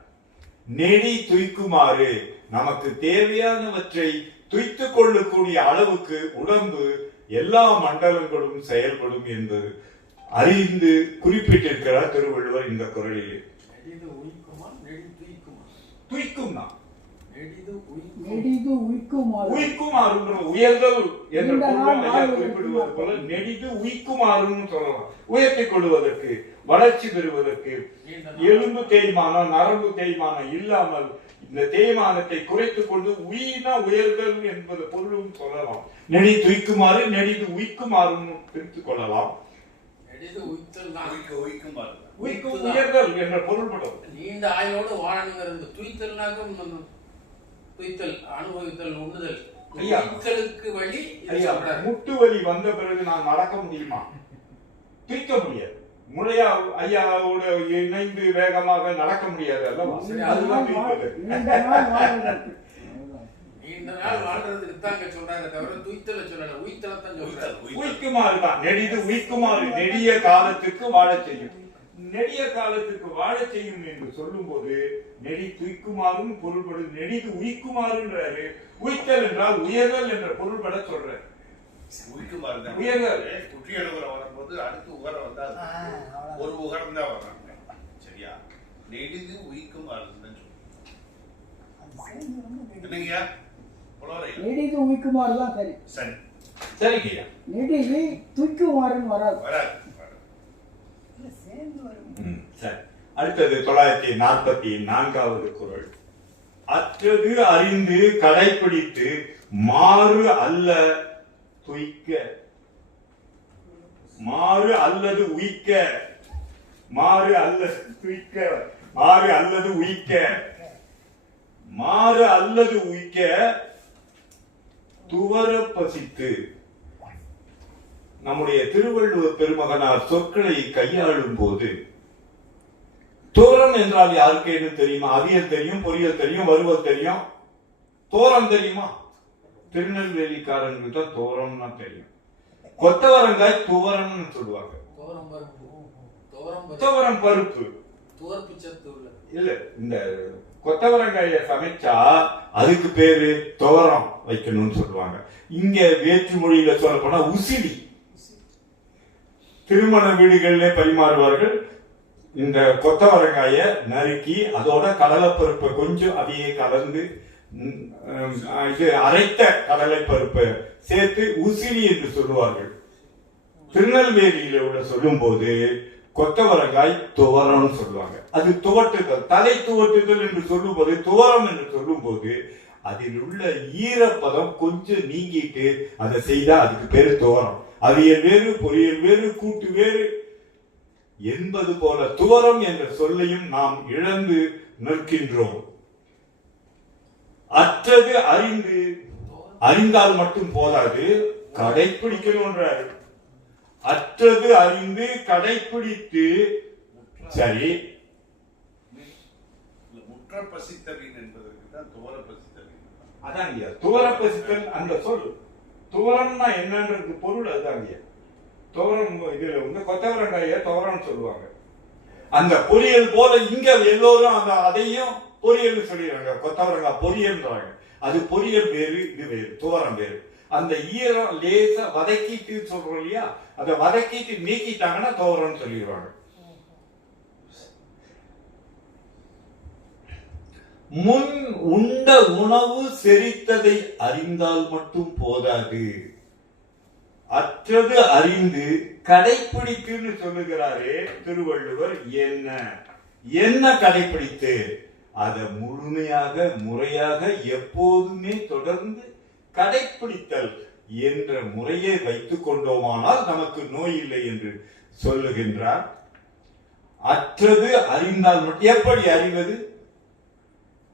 நெடி துய்க்குமாறு, நமக்கு தேவையானவற்றை துய்த்துக் கொள்ளக்கூடிய அளவுக்கு உடம்பு எல்லா மண்டலங்களும் செயல்படும் என்பது அறிந்து குறிப்பிட்டிருக்கிறார் திருவள்ளுவர் இந்த குறளிலே. உயர்தல் என்ற குறிப்பிடுவது போல நெடிது உய்க்குமாறுன்னு சொல்லலாம். உயர்த்திக் கொள்வதற்கு, வளர்ச்சி பெறுவதற்கு, எலும்பு தேய்மானம், நரம்பு தேய்மானம் இல்லாமல் இந்த தேய்மானத்தை குறைத்துக் கொண்டு உயர்தல் என்பது பொருளும் சொல்லலாம். நெடி துய்க்குமாறு, நெடிது உய்க்குமாறுன்னு பிரித்துக் கொள்ளலாம். உயர்தல் என்ற பொருள்படும். நீண்ட ஆயுளோடு வாழணுங்கிறது துய்த்தல்னாக்க துய்த்தல், அனுபவித்தல், உண்ணுதல். வழி முட்டு வலி வந்த பிறகு நான் நடக்க முடியுமா? துய்க்க முடியாது. முறையா ஐயாவோட இணைந்து வேகமாக நடக்க முடியாது அல்லவா? அதுதான் நீண்ட நாள் வாழ்றதுக்கு தாங்க சொல்றாங்க தவிர துய்த்தல சொல்லல, உய்த்தலத்தான் சொல்றாரு. உய்க்குமாறு தான். நெடிது உய்க்குமாறு, நெடிய காலத்துக்கு வாழ செய்யும். நெடிய காலத்துக்கு வாழ செய்யும் என்று சொல்லும் போது நெடி துய்க்குமாறும் பொருள்படும். நெடிது உய்க்குமாறுன்றாரு. உய்த்தல் என்றால் உயர்தல் என்ற பொருள்பட சொல்றாரு. உயர்தல் குற்றி அனுபவம் வரும்போது அடுத்து உகரம் வந்தா ஒரு உகரம் தான் வர்றாங்க. சரியா? நெடிது உய்க்குமாறு நெடிது உய்க்குமாறு தான் சரி. சரி சரிங்கய்யா. நெடிது துய்க்குமாறுன்னு வராது. சரி, அடுத்தது 944வது குறள். அற்றது அறிந்து கடைபிடித்து மாறு அல்ல துய்க்க, மாறு அல்லது உய்க்க, மாறு அல்லது துய்க்க, மாறு அல்லது உய்க்க, மாறு அல்லது உய்க்க துவர பசித்து. நம்முடைய திருவள்ளுவர் பெருமகனார் சொற்களை கையாளும் போது தோரம் என்றால் யாருக்கு தெரியுமா? அவியல் தெரியும், பொரியல் தெரியும், வறுவல் தெரியும். தோரம் தெரியுமா? திருநெல்வேலிக்காரங்களுக்கு தான் தோரம்னா தெரியும். கொத்தவரங்காய் துவரம்னு சொல்லுவாங்க. துவரம் பருப்பு இல்ல. இந்த கொத்தவரங்காய சமைச்சா அதுக்கு பேரு துவரம் வைக்கணும்னு சொல்லுவாங்க. இங்க வேற்று மொழியில சொல்ல போனா உசிலி. திருமண வீடுகளிலே பரிமாறுவார்கள். இந்த கொத்தவரங்காய நறுக்கி அதோட கடலைப்பருப்பை கொஞ்சம் அதையே கலந்து இது அரைத்த கடலை பருப்பை சேர்த்து உசிலி என்று சொல்லுவார்கள். திருநெல்வேலியில உள்ள சொல்லும் போது கொத்தவரங்காய் துவரம்னு சொல்லுவாங்க. அது துவட்டுதல், தலை துவட்டுதல் என்று சொல்லும் போது துவரம் என்று சொல்லும் போது அதில் உள்ள ஈரப்பதம் கொஞ்சம் நீங்கிட்டு அதை செய்தா அதுக்கு பேரு துவரம். அவியல் வேறு, பொரியல் வேறு, கூட்டு வேறு என்பது போல துவரம் என்ற சொல்லையும் நாம் இழந்து நிற்கின்றோம். அற்றது அறிந்து, அறிந்தால் மட்டும் போதாது, கடைபிடிக்கணும்ன்றாரு. அற்றது அறிந்து கடைபிடித்து, சரி, முற்ற பசித்தலின் என்பதற்கு தான் துவர பசித்தலின். அதான் துவர பசித்தல் அந்த சொல். துவரம்னா என்னன்றது பொருள் அதுதான். துவரம் இதுல வந்து கொத்தவரங்காய துவரம் சொல்லுவாங்க. அந்த பொரியல் போல இங்க எல்லோரும் அந்த அதையும் பொரியல் சொல்லிடுறாங்க. கொத்தவரங்காய் பொரியல்ன்றாங்க. அது பொரியல் வேறு, இது வேறு, துவரம் வேறு. அந்த ஈரம் லேசா வதக்கிட்டு சொல்றோம் இல்லையா, அதை வதக்கிட்டு நீக்கிட்டாங்கன்னா துவரம் சொல்லிடுவாங்க. முன் உண்ட உணவு செரித்ததை அறிந்தால் மட்டும் போதாது, அற்றது அறிந்து கடைபிடித்துன்னு சொல்லுகிறாரே திருவள்ளுவர். என்ன என்ன கடைபிடித்து அதை முழுமையாக முறையாக எப்போதுமே தொடர்ந்து கடைபிடித்தல் என்ற முறையை வைத்துக் கொண்டோமானால் நமக்கு நோய் இல்லை என்று சொல்லுகின்றார். அற்றது அறிந்தால் மட்டும். எப்படி அறிவது?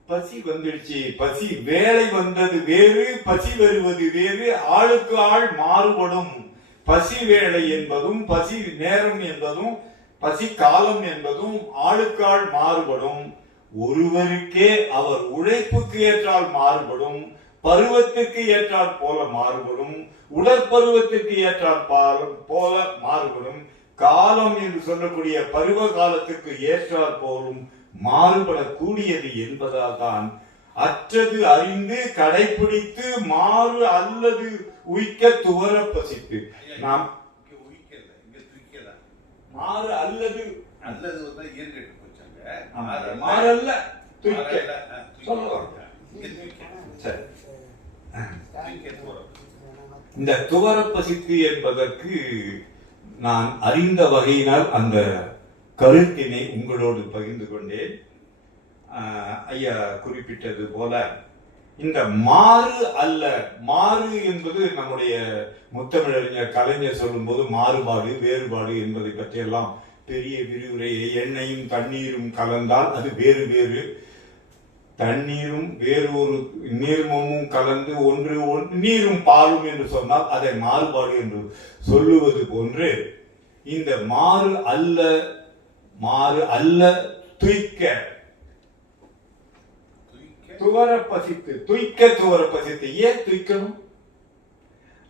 பசி வந்துடுச்சு, பசி வேலை வந்தது வேறு, பசி வருவது வேறு, ஆளுக்கு ஆள் மாறுபடும். பசி வேலை என்பதும் பசி நேரம் என்பதும் பசி காலம் என்பதும் ஆளுக்கு ஆள் மாறுபடும். ஒருவருக்கே அவர் உழைப்புக்கு ஏற்றால் மாறுபடும், பருவத்திற்கு ஏற்றால் போல மாறுபடும், உடற்பருவத்திற்கு ஏற்றால் போல மாறுபடும். காலம் என்று சொல்லக்கூடிய பருவ காலத்துக்கு ஏற்றால் போலும் மாறுபடக்கூடியது என்பதால் தான் அற்றது அறிந்து கடைபிடித்து மாறு அல்லது உய்க்க துவர பசித்து. நாம் மாறு அல்லது அல்லது ஈர்கட்டு போச்சாங்க. மாறல்ல துய்க்க சொல்லுவாங்க. இந்த துவர பசித்து என்பதற்கு நான் அறிந்த வகையினால் அந்த கருத்தினை உங்களோடு பகிர்ந்து கொண்டேன். ஐயா குறிப்பிட்டது போல இந்த மாறு அல்ல, மாறு என்பது நம்முடைய முத்தமிழறிஞர் கலைஞர் சொல்லும் போது மாறுபாடு வேறுபாடு என்பதை பற்றியெல்லாம் பெரிய விரிவுரையை, எண்ணெயும் தண்ணீரும் கலந்தால் அது வேறு வேறு, தண்ணீரும் வேறு ஒரு நீர்மமும் கலந்து ஒன்று நீரும் பாலும் என்று சொன்னால் அதை மாறுபாடு என்று சொல்லுவது போன்று இந்த மாறு அல்ல துய்க்க துவர பசித்து, துய்க்க துவர பசித்து. ஏன் துய்க்கணும்?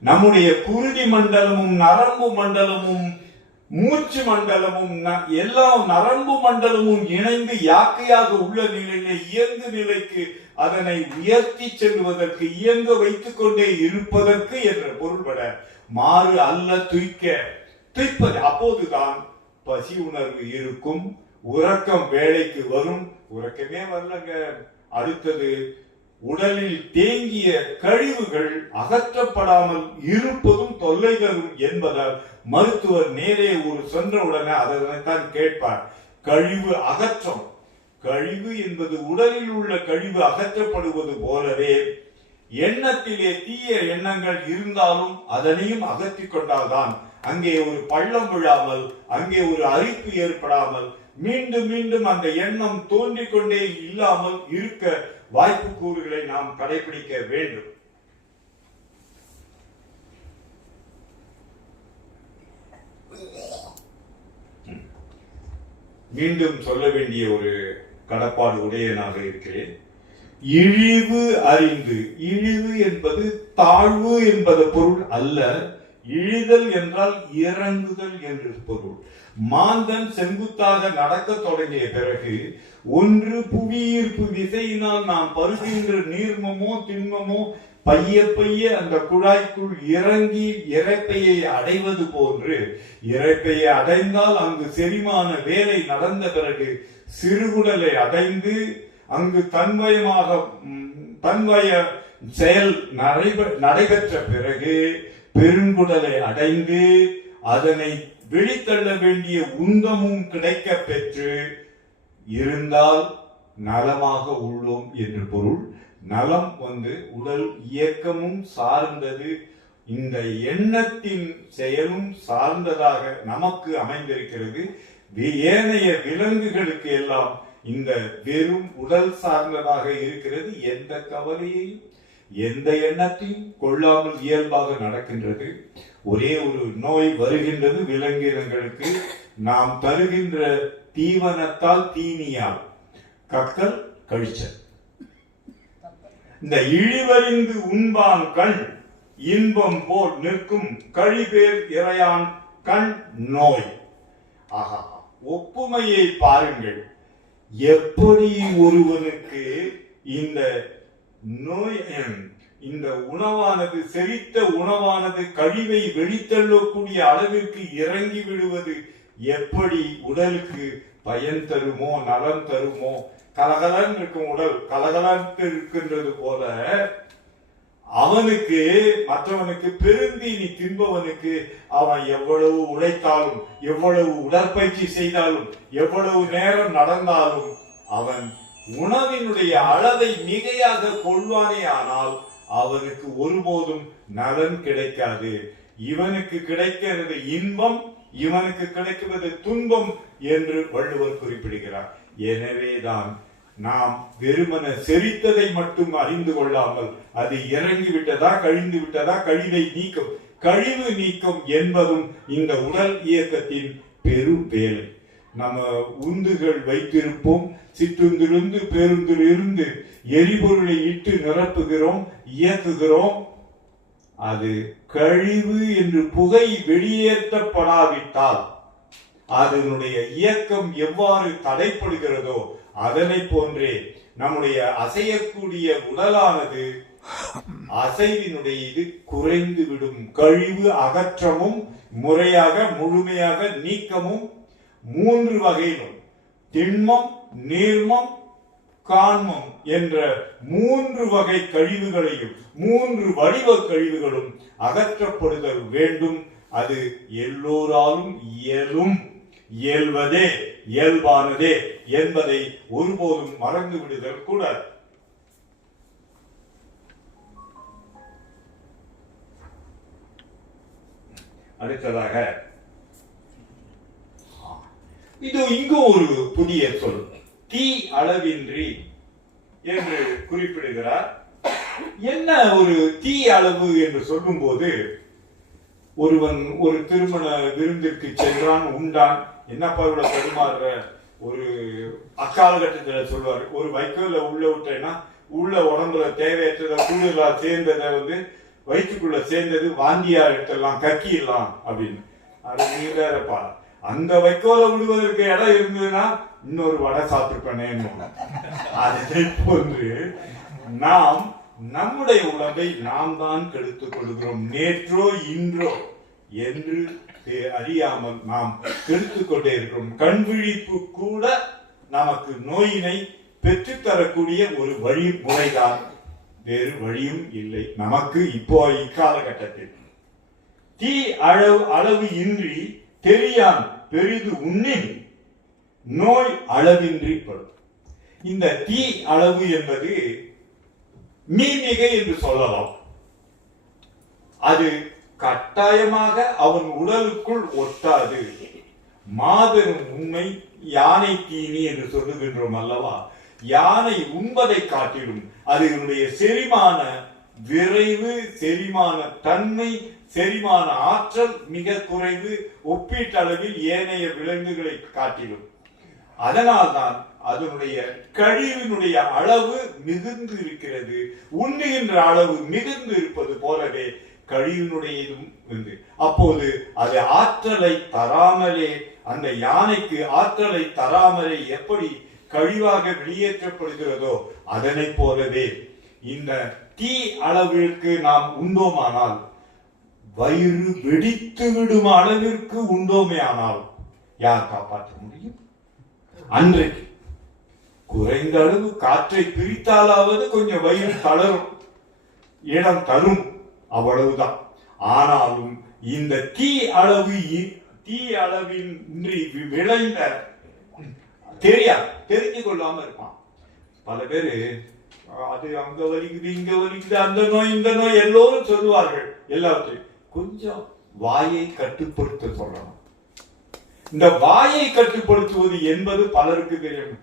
நம்முடைய குருதி மண்டலமும் நரம்பு மண்டலமும் மூச்சு மண்டலமும் எல்லா நரம்பு மண்டலமும் இணைந்து யாக்கையாக உள்ள நிலையில இயங்கு நிலைக்கு அதனை உயர்த்தி செல்வதற்கு, இயங்க வைத்துக் கொண்டே இருப்பதற்கு என்ற பொருள்பட மாறு அல்ல துய்க்க, துய்ப்பது. அப்போதுதான் பசி உணர்வு இருக்கும், உறக்கம் வேலைக்கு வரும். உறக்கமே வரலங்க. அடுத்தது உடலில் தேங்கிய கழிவுகள் அகற்றப்படாமல் இருப்பதும் தொல்லை தரும் என்பதால் மருத்துவர் நேரே ஒரு சென்றவுடனே அதனைத்தான் கேட்பார். கழிவு அகற்றம். கழிவு என்பது உடலில் உள்ள கழிவு அகற்றப்படுவது போலவே எண்ணத்திலே தீய எண்ணங்கள் இருந்தாலும் அதனையும் அகற்றிக் கொண்டால்தான் அங்கே ஒரு பள்ளம் விழாமல், அங்கே ஒரு அரிப்பு ஏற்படாமல், மீண்டும் மீண்டும் அந்த எண்ணம் தோன்றிக் கொண்டே இல்லாமல் இருக்க வாய்ப்பு கூறுகளை நாம் கடைபிடிக்க வேண்டும். மீண்டும் சொல்ல வேண்டிய ஒரு கடப்பாடு உடையனாக இருக்கிறேன். இழிவு அறிந்து, இழிவு என்பது தாழ்வு என்பது பொருள் அல்ல. இழிதல் என்றால் இறங்குதல் என்று பொருள். மாந்தன் செங்குத்தாக நடக்க தொடங்கிய பிறகு ஒன்று புவியீர்ப்பு விசையினால் நாம் பருகின்ற நீர்மமோ திண்மமோ பைய பைய அந்த குழாய்க்குள் இறங்கி இரைப்பையை அடைவது போன்று, இரைப்பையை அடைந்தால் அங்கு செரிமான வேலை நடந்த பிறகு சிறுகுடலை அடைந்து அங்கு தன்வய செயல் நடைபெற்ற பிறகு பெருங்குடலை அடைந்து அதனை வெளித்தள்ள வேண்டிய உந்தமும் கிடைக்க பெற்று இருந்தால் நலமாக உள்ளோம் என்று பொருள். நலம் உடல் இயக்கமும் சார்ந்தது, இந்த எண்ணத்தின் செயலும் சார்ந்ததாக நமக்கு அமைந்திருக்கிறது. ஏனைய விலங்குகளுக்கு எல்லாம் இந்த வெறும் உடல் சார்ந்ததாக இருக்கிறது. எந்த கவலையையும் எந்த எண்ணத்தையும் கொள்ளாமல் இயல்பாக நடக்கின்றது. ஒரே ஒரு நோய் வருகின்றது விலங்கினங்களுக்கு, நாம் தருகின்ற தீவனத்தால், தீனியால், கக்கல் கழிச்சல். இந்த இழிவறிந்து உண்பான் கண் இன்பம் போல் நிற்கும் கழிபேர் இறையான் கண் நோய். ஆஹா, ஒப்புமையை பாருங்கள். எப்படி ஒருவனுக்கு இந்த நோய், இந்த உணவானது, செரித்த உணவானது கழிவை வெளித்தள்ளக்கூடிய அளவிற்கு இறங்கி விடுவது எப்படி உடலுக்கு பயன் தருமோ, நலம் தருமோ. கலகலன் இருக்கும் உடல் கலகலன் இருக்கின்றது போல அவனுக்கு, மற்றவனுக்கு, பெருந்தீனி தின்பவனுக்கு அவன் எவ்வளவு உழைத்தாலும், எவ்வளவு உடற்பயிற்சி செய்தாலும், எவ்வளவு நேரம் நடந்தாலும் அவன் உணவினுடைய அளவை மிகையாக கொள்வானே ஆனால் அவனுக்கு ஒருபோதும் நலன் கிடைக்காது. இவனுக்கு கிடைக்கிறது இன்பம், இவனுக்கு கிடைக்கிறது துன்பம் என்று வள்ளுவர் குறிப்பிடுகிறார். எனவேதான் நாம் வெறுமன செரித்ததை மட்டும் அறிந்து கொள்ளாமல் அது இறங்கி விட்டதா, கழிந்து விட்டதா, கழிவை நீக்கம், கழிவு நீக்கம் என்பதும் இந்த உடல் இயக்கத்தின் பெரும் வேலை. நம்ம உந்துகள் வைத்திருப்போம், சிற்றுந்திலிருந்து பேருந்திலிருந்து எரிபொருளை இட்டு நிரப்புகிறோம், இயக்குகிறோம். அது கழிவு என்று புகை வெளியேற்றப்படாவிட்டால் அதனுடைய இயக்கம் எவ்வாறு தடைப்படுகிறதோ அதனை போன்றே நம்முடைய அசையக்கூடிய உடலானது அசைவினுடைய இது குறைந்து விடும். கழிவு அகற்றமும் முறையாக முழுமையாக நீக்கமும் 3 வகையிலும், திண்மம், நீர்மம், காண்மம் என்ற 3 வகை கழிவுகளையும் 3 வடிவ கழிவுகளும் அகற்றப்படுதல் வேண்டும். அது எல்லோராலும் இயல்வதே, இயல்பானதே என்பதை ஒருபோதும் மறந்து விடுதல் கூடாது. அடுத்ததாக இது இங்கு ஒரு புதிய சொல், தீ அளவின்றி என்று குறிப்பிடுகிறார். என்ன ஒரு தீ அளவு என்று சொல்லும் போது, ஒருவன் ஒரு திருமண விருந்திற்கு சென்றான், உண்டான், என்னப்பா இவ்வளவு தடுமாறுற, ஒரு அக்காலகட்டத்தில் சொல்வார், ஒரு வைக்கோல உள்ள விட்டேன்னா உள்ள உடம்புல தேவையற்றத கூடுதலா சேர்ந்ததை வயிற்றுக்குள்ள சேர்ந்தது வாந்தியா எடுத்துடலாம், கக்கிடலாம் அப்படின்னு. அது நீ வேறப்பா, அந்த வைக்கோல விடுவதற்கு இடம் இருந்ததுன்னா இன்னொரு வடை சாப்பிட்டுப்பேனேன்னு. அதை போன்று நாம் நம்முடைய உடம்பை நாம் தான் கெடுத்துக் கொள்கிறோம். நேற்றோ இன்றோ என்று அறியாமல் நாம் கெடுத்துக் கொண்டே இருக்கிறோம். கண் விழிப்பு கூட நமக்கு நோயினை பெற்றுத்தரக்கூடிய ஒரு வழிமுறைதான், வேறு வழியும் இல்லை நமக்கு. இப்போ இக்காலகட்டத்தில் தீ அளவு இன்றி தெரியான் பெரிது உண்ணின் நோய் அளவின்றி படும். இந்த தீ அளவு என்பது மீமிகை என்று சொல்லலாம். அது கட்டாயமாக அவன் உடலுக்குள் ஒட்டாது. மாபெரும் உண்மை யானை தீனி என்று சொல்லுகின்றோம் அல்லவா? யானை உண்பதை காட்டிலும் அதனுடைய செரிமான விரைவு, செரிமான தன்மை, செரிமான ஆற்றல் மிக குறைவு ஒப்பீட்டளவில் ஏனைய விலங்குகளை காட்டிலும். அதனால்தான் அதனுடைய கழிவினுடைய அளவு மிகுந்து இருக்கிறது. உண்ணுகின்ற அளவு மிகுந்து இருப்பது போலவே கழிவினுடையதும் உண்டு. அப்போது அது ஆற்றலை தராமலே, அந்த யானைக்கு ஆற்றலை தராமலே எப்படி கழிவாக வெளியேற்றப்படுகிறதோ அதனை போலவே இந்த தீ அளவிற்கு நாம் உண்டோமானால், வயிறு வெடித்து விடும் அளவிற்கு உண்டோமே ஆனால் யார் காப்பாற்ற முடியும்? அன்றைக்கு குறைந்த அளவு காற்றை பிரித்தாலாவது கொஞ்சம் வயிறு தளரும், இடம் தரும், அவ்வளவுதான். ஆனாலும் இந்த தீ அளவின்றி விளைந்த தெரிஞ்சு கொள்ளாம இருப்பான். பல பேரு அது அங்க வலிக்குது, இங்க வலிக்குது, அந்த நோய் இந்த நோய் எல்லோரும் சொல்லுவார்கள். எல்லாத்தையும் கொஞ்சம் வாயை கட்டுப்படுத்த சொல்லணும். இந்த வாயை கட்டுப்படுத்துவது என்பது பலருக்கு தெரியும்.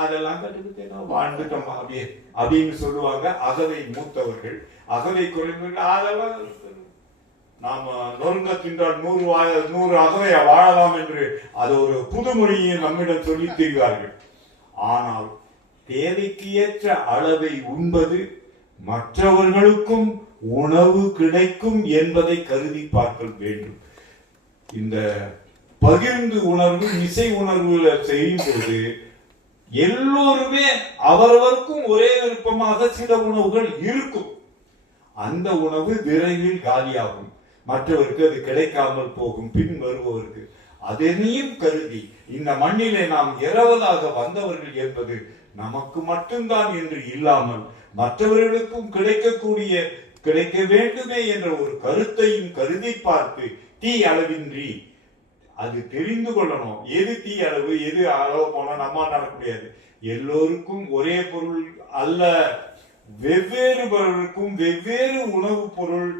அதெல்லாம் கட்டுப்படுத்த வாழ்ந்துட்டோம் அப்படியே அப்படின்னு சொல்லுவாங்க. அகவை மூத்தவர்கள், அகவை குறைந்தவர்கள் அதெல்லாம் நாம நொறுங்க தின்றால் 100 அகவையா வாழலாம் என்று அது ஒரு புதுமொழியை நம்மிடம் சொல்லி தெரிவார்கள். ஆனால் தேவைக்கு ஏற்ற அளவை உண்பது மற்றவர்களுக்கும் உணவு கிடைக்கும் என்பதை கருதி பார்க்க வேண்டும். இந்த பகிர்ந்து உணர்வு, இசை உணர்வுல செய்யும் போது எல்லோருமே அவரவருக்கும் ஒரே விருப்பமாக சில உணவுகள் இருக்கும். அந்த உணவு விரைவில் காலியாகும், மற்றவருக்கு அது கிடைக்காமல் போகும், பின் வருபவருக்கு. அதனையும் கருதி இந்த மண்ணிலே நாம் இரவலாக வந்தவர்கள் என்பது நமக்கு மட்டும்தான் என்று இல்லாமல் மற்றவர்களுக்கும் கிடைக்க வேண்டுமே என்ற ஒரு கருத்தையும் கருதி பார்த்து தீ அளவின்றி அது தெரிந்து கொள்ளணும். எது தீ அளவு, எது அளவு போனா நம்ம நடக்க முடியாது. எல்லோருக்கும் ஒரே பொருள் அல்ல, வெவ்வேறுபவருக்கும் வெவ்வேறு உணவு பொருள்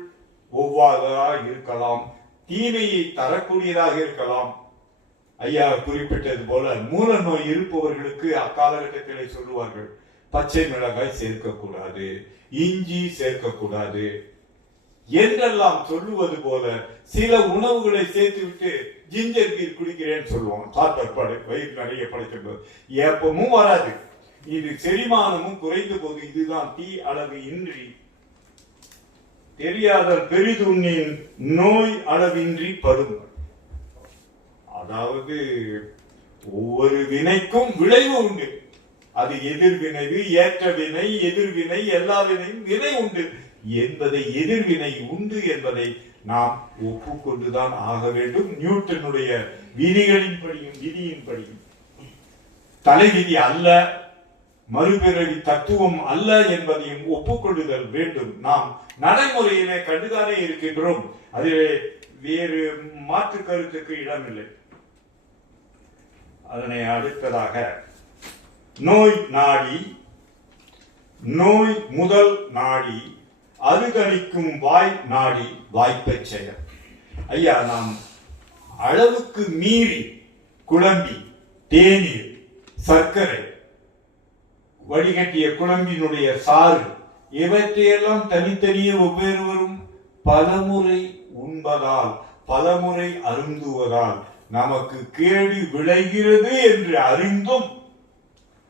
ஒவ்வாறதாக இருக்கலாம், தீமையை தரக்கூடியதாக இருக்கலாம். ஐயா குறிப்பிட்டது போல மூல நோய் இருப்பவர்களுக்கு அக்காலகட்டத்திலே சொல்லுவார்கள், பச்சை மிளகாய் சேர்க்கக்கூடாது, இஞ்சி சேர்க்கக்கூடாது என்றெல்லாம் சொல்லுவது போல சில உணவுகளை சேர்த்து விட்டு ஜிஞ்சர் பீர் குடிக்கிறேன்னு சொல்லுவோம். சாப்பிட்ட வயிறு நிறைய படைக்கிறது, ஏப்பமும் வராது, இது செரிமானமும் குறைந்த போது. இதுதான் தீ அளவு இன்றி தெரியாத பெரிதுண்ணின் நோய் அளவின்றி படும். அதாவது ஒவ்வொரு வினைக்கும் விளைவு உண்டு. அது எதிர்வினைவு, ஏற்ற வினை, எதிர்வினை, எல்லா வினையும் வினை உண்டு என்பதை, எதிர்வினை உண்டு என்பதை நாம் ஒப்புக்கொண்டுதான் ஆக வேண்டும். நியூட்டனுடைய விதியின்படியும் தலைவிதி அல்ல, மறுபிறவி தத்துவம் அல்ல என்பதையும் ஒப்புக்கொள்ளுதல் வேண்டும். நாம் நடைமுறையிலே கண்டுதானே இருக்கின்றோம். அதிலே வேறு மாற்று கருத்துக்கு இடமில்லை. அதனை அடுத்ததாக நோய் நாடி, நோய் முதல் நாடி, அருகணிக்கும் வாய் நாடி, வாய்ப்பை செயல். ஐயா, நாம் அளவுக்கு மீறி குழம்பி, தேநீர், சர்க்கரை, வடிகட்டிய குழம்பினுடைய சாறு இவற்றையெல்லாம் தனித்தனியே ஒவ்வொருவரும் பலமுறை உண்பதால், பலமுறை அருந்துவதால் நமக்கு கேடு விளைகிறது என்று அறிந்தும்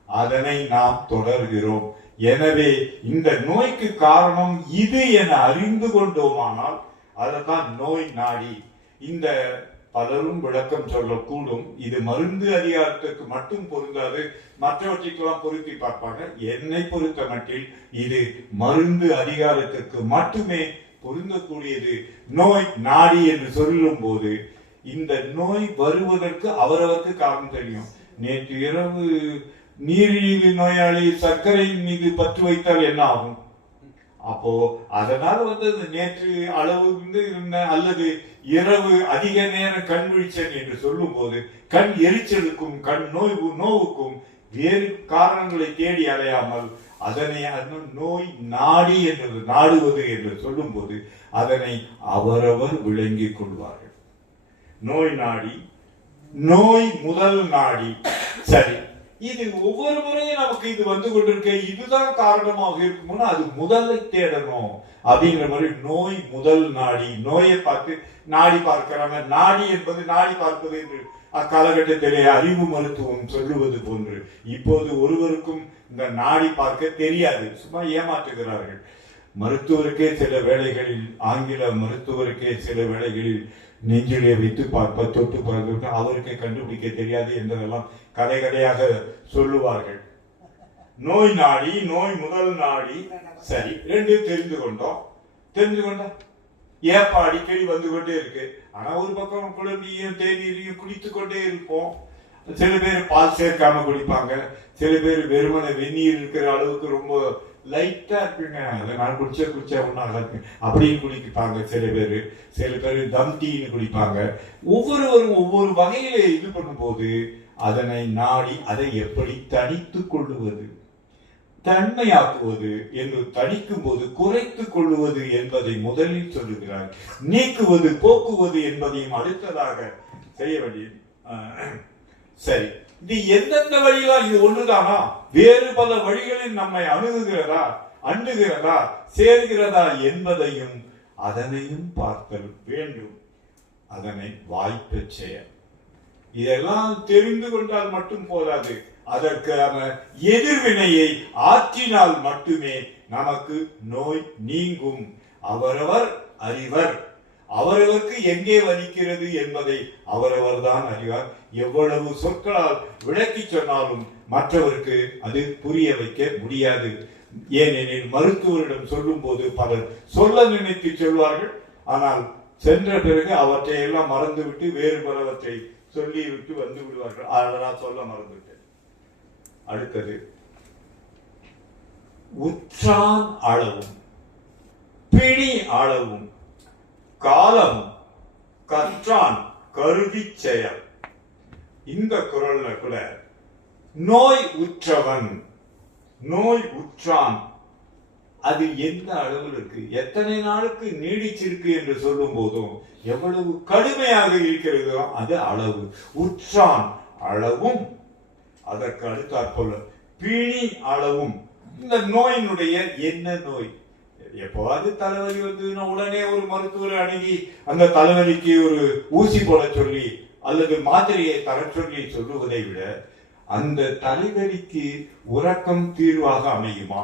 அதனை நாம் தொடர்கிறோம். எனவே இந்த நோய்க்கு காரணம் இது என அறிந்து கொண்டோமானால் அதுதான் நோய் நாடி. இந்த பலரும் விளக்கம் சொல்லக்கூடும், இது மருந்து அதிகாரத்துக்கு மட்டும் பொருந்தாது, மற்றவற்றுக்கெல்லாம் பொருத்தி பார்ப்பாங்க. என்னை பொறுத்த மட்டில் இது மருந்து அதிகாரத்திற்கு மட்டுமே பொருந்தக்கூடியது. நோய் நாடி என்று சொல்லும் போது இந்த நோய் வருவதற்கு அவரவருக்கு காரணம் தெரியும். நேற்று இரவு நீரிழிவு நோயாளி சர்க்கரையின் மீது பற்று வைத்தால் என்ன ஆகும்? அப்போ அதனால நேற்று அளவு அல்லது இரவு அதிக நேரம் கண் விழிச்சல் என்று சொல்லும் போது கண் எரிச்சலுக்கும் கண் நோவுக்கும் வேறு காரணங்களை தேடி அலையாமல் அதனை நோய் நாடி என்று நாடுவது என்று சொல்லும் போது அதனை அவரவர் விளங்கிக் கொள்வார்கள். நோய் நாடி, நோய் முதல் நாடி. சரி, இது ஒவ்வொரு முறையும் நமக்கு இது வந்து கொண்டிருக்க இதுதான் காரணமாக இருக்கும்னா அது முதலை தேடணும் அப்படிங்கிற மாதிரி நோய் முதல் நாடி, நோயை பார்த்து நாடி பார்க்கிறாங்க. நாடி என்பது நாடி பார்ப்பது என்று அக்காலகட்டத்திலே அறிவு மருத்துவம் சொல்லுவது போன்று இப்போது ஒருவருக்கும் இந்த நாடி பார்க்க தெரியாது, சும்மா ஏமாற்றுகிறார்கள். மருத்துவருக்கே சில வேளைகளில், ஆங்கில மருத்துவருக்கே சில வேளைகளில் நெஞ்சிலே வைத்து பார்ப்ப, தொட்டு பார்க்க அவருக்கே கண்டுபிடிக்க தெரியாது என்றதெல்லாம் கதை கதையாக சொல்லுவார்கள். நோய் நாடி, நோய் முதல் நாடி, சரி, ரெண்டும் தெரிந்து கொண்டோம். ஏப்பா அடிக்கடி வந்து கொண்டே இருக்கு. ஆனா ஒரு பக்கம் குழம்பியும் தேநீரையும் குடித்து கொண்டே இருப்போம். சில பேர் பால் சேர்க்காம குடிப்பாங்க, சில பேர் வெறுமனை வெந்நீர் இருக்கிற அளவுக்கு ரொம்ப லைட்டா இருக்குங்க, அதை நான் குடிச்சா ஒன்றும் அப்படின்னு குடிப்பாங்க. சில பேர் தம் டீன்னு குடிப்பாங்க. ஒவ்வொருவரும் ஒவ்வொரு வகையில இது பண்ணும்போது அதனை நாடி அதை எப்படி தணித்துக் கொள்ளுவது, தன்மையாக்குவது என்று தணிக்கும் போது குறைத்துக் கொள்ளுவது என்பதை முதலில் சொல்லுகிறார். நீக்குவது, போக்குவது என்பதையும் அடுத்ததாக செய்ய வேண்டியது. சரி, இது எந்தெந்த வழியிலா? இது ஒண்ணுதானா? வேறு பல வழிகளில் நம்மை அணுகுகிறதா, அண்டுகிறதா, சேர்கிறதா என்பதையும் அதனையும் பார்த்தல் வேண்டும். அதனை வாய்ப்பு செய்ய இதெல்லாம் தெரிந்து கொண்டால் மட்டும் போதாது, அதற்கான எதிர்வினையை ஆற்றினால் மட்டுமே நமக்கு நோய் நீங்கும். அவரவர் அறிவர். அவரவருக்கு எங்கே வலிக்கிறது என்பதை அவரவர் தான் அறிவார். எவ்வளவு சொற்களால் விளக்கி சொன்னாலும் மற்றவருக்கு அது புரிய வைக்க முடியாது. ஏனெனில் மருத்துவரிடம் சொல்லும் போது பலர் சொல்ல நினைத்து சொல்வார்கள், ஆனால் சென்ற பிறகு அவற்றை எல்லாம் மறந்துவிட்டு வேறு பலவற்றை சொல்லிவிட்டு வந்து விடுவார்கள். அதெல்லாம் சொல்ல மறந்துவிட்டேன். அடுத்தது, உற்றான் அளவும் பிணி அளவும் காலம் கற்றான் கருதி செயல். இந்த குரல்ல கூட நோய் உற்றவன், நோய் உற்றான், அது எந்த அளவில் இருக்கு, எத்தனை நாளுக்கு நீடிச்சிருக்கு என்று சொல்லும் போதும் எவ்வளவு கடுமையாக இருக்கிறதோ அது அளவு. உற்றான் அளவும், அதற்கு அடுத்தாற்போல பிணி அளவும். இந்த நோயினுடைய என்ன நோய்? எப்போது தலைவலி வந்ததுன்னா உடனே ஒரு மருத்துவரை அணுகி அந்த தலைவலிக்கு ஒரு ஊசி போட சொல்லி அல்லது மாத்திரையை தர சொல்லி சொல்லுவதை விட அந்த தலைவலிக்கு உறக்கம் தீர்வாக அமையுமா,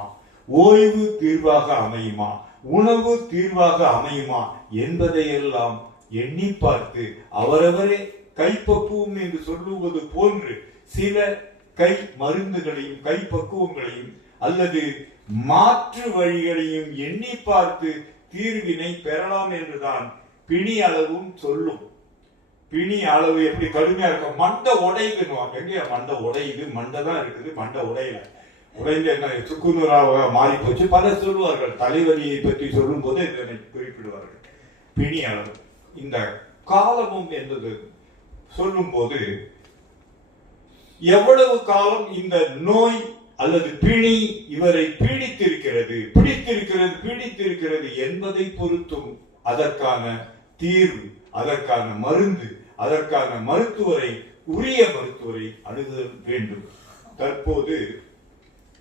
ஓய்வு தீர்வாக அமையுமா, உணவு தீர்வாக அமையுமா என்பதையெல்லாம் எண்ணி பார்த்து அவரவரே கைப்பக்குவம் என்று சொல்லுவது போன்று சில கை மருந்துகளையும் கைப்பக்குவங்களையும் அல்லது மாற்று வழிகளையும் எண்ணி பார்த்து தீர்வினை பெறலாம் என்றுதான் பிணி அளவும் சொல்லும். பிணி அளவு எப்படி கடுமையா இருக்கும், மண்டை உடையுதுன்னுவாங்க. எங்க மண்டை உடையுது? மண்டை தான் இருக்குது, மண்டை உடையல. உடைந்து என்ன சுக்குநூறாக மாறி போச்சு. பலர் சொல்லுவார்கள், தலைவலியை பற்றி சொல்லும் போது இதனை குறிப்பிடுவார்கள். பிணி அளவு. இந்த காலமும் என்பது சொல்லும் போது எவ்வளவு காலம் இந்த நோய் அல்லது பிணி இவரை பீடித்திருக்கிறது என்பதை பொறுத்தும் அதற்கான தீர்வு, அதற்கான மருந்து, அதற்கான உரிய மருத்துவரை அணுக வேண்டும். தற்போது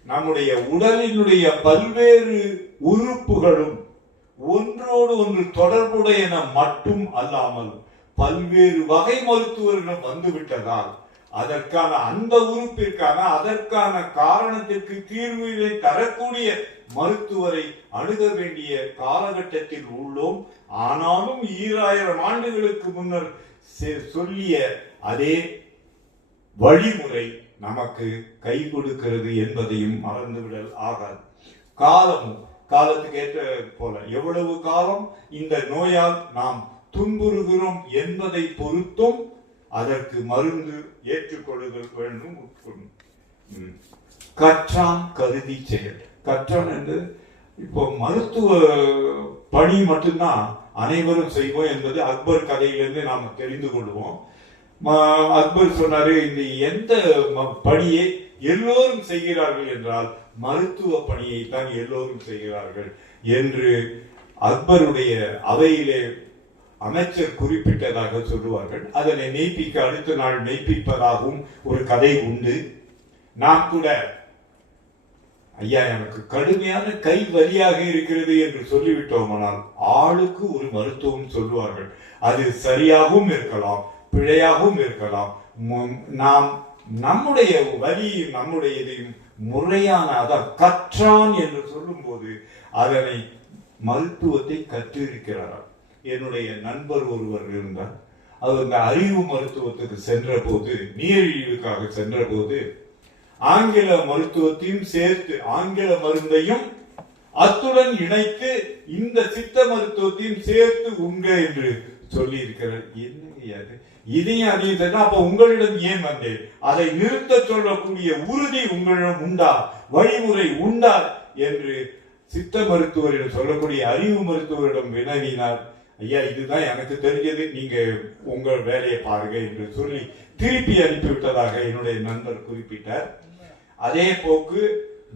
நம்முடைய உடலினுடைய பல்வேறு உறுப்புகளும் ஒன்றோடு ஒன்று தொடர்புடையன மட்டும் அல்லாமல் பல்வேறு வகை மருத்துவர்கள் வந்துவிட்டதால் அதற்கான அந்த உறுப்பிற்கான அதற்கான காரணத்திற்கு தீர்வுகளை தரக்கூடிய மருத்துவரை அணுக வேண்டிய காலகட்டத்தில் உள்ளோம். ஆனாலும் 2000 ஆண்டுகளுக்கு முன்னர் சொல்லிய அதே வழிமுறை நமக்கு கை கொடுக்கிறது என்பதையும் மறந்துவிடல் ஆகாது. காலமும் காலத்துக்கு ஏற்ற போல எவ்வளவு காலம் இந்த நோயால் நாம் துன்புறுகிறோம் என்பதை பொறுத்தும் அதற்கு மருந்து ஏற்றுக்கொள்ளுதல் வேண்டும். கற்றான் கருதி செயல். கற்றான் என்று இப்போ மருத்துவ பணி மட்டும்தான் அனைவரும் செய்வோம் என்பது அக்பர் கதையிலிருந்து நாம் தெரிந்து கொள்வோம். அக்பர் சொன்னாரு, இந்த எந்த பணியை எல்லோரும் செய்கிறார்கள் என்றால் மருத்துவ பணியை தான் எல்லோரும் செய்கிறார்கள் என்று அக்பருடைய அவையிலே அமைச்சர் குறிப்பிட்டதாக சொல்லுவார்கள். அதனை மெய்ப்பிக்க அடுத்த நாள் மெய்ப்பிப்பதாகவும் ஒரு கதை உண்டு. நான் கூட ஐயா எனக்கு கடுமையான கை வலியாக இருக்கிறது என்று சொல்லிவிட்டோமானால் ஆளுக்கு ஒரு மருத்துவம் சொல்லுவார்கள். அது சரியாகவும் இருக்கலாம், பிழையாகவும் இருக்கலாம். நாம் நம்முடைய வலியும் நம்முடைய இதையும் முறையான அதான் கற்றான் என்று சொல்லும் போது அதனை மருத்துவத்தை கற்றிருக்கிறார். என்னுடைய நண்பர் ஒருவர் இருந்தார். அவர் இந்த அறிவு மருத்துவத்துக்கு சென்ற போது, நீரிழிவுக்காக சென்ற போது ஆங்கில மருத்துவத்தையும் சேர்த்து ஆங்கில மருந்தையும் அத்துடன் இணைத்து இந்த சித்த மருத்துவத்தையும் சேர்த்து உண்க என்று சொல்லி இருக்கிறார். என்ன இதையும் அதையும் சொன்னா அப்ப உங்களிடம் ஏன் வந்தேன்? அதை நிறுத்த சொல்லக்கூடிய உறுதி உங்களிடம் உண்டா, வழிமுறை உண்டா என்று சித்த மருத்துவரிடம் சொல்லக்கூடிய அறிவு மருத்துவரிடம் வினவினார். ஐயா இதுதான் எனக்கு தெரிஞ்சது, நீங்க உங்கள் வேலையை பாருங்க என்று சொல்லி திருப்பி அனுப்பிவிட்டதாக என்னுடைய நண்பர் குறிப்பிட்டார். அதே போக்கு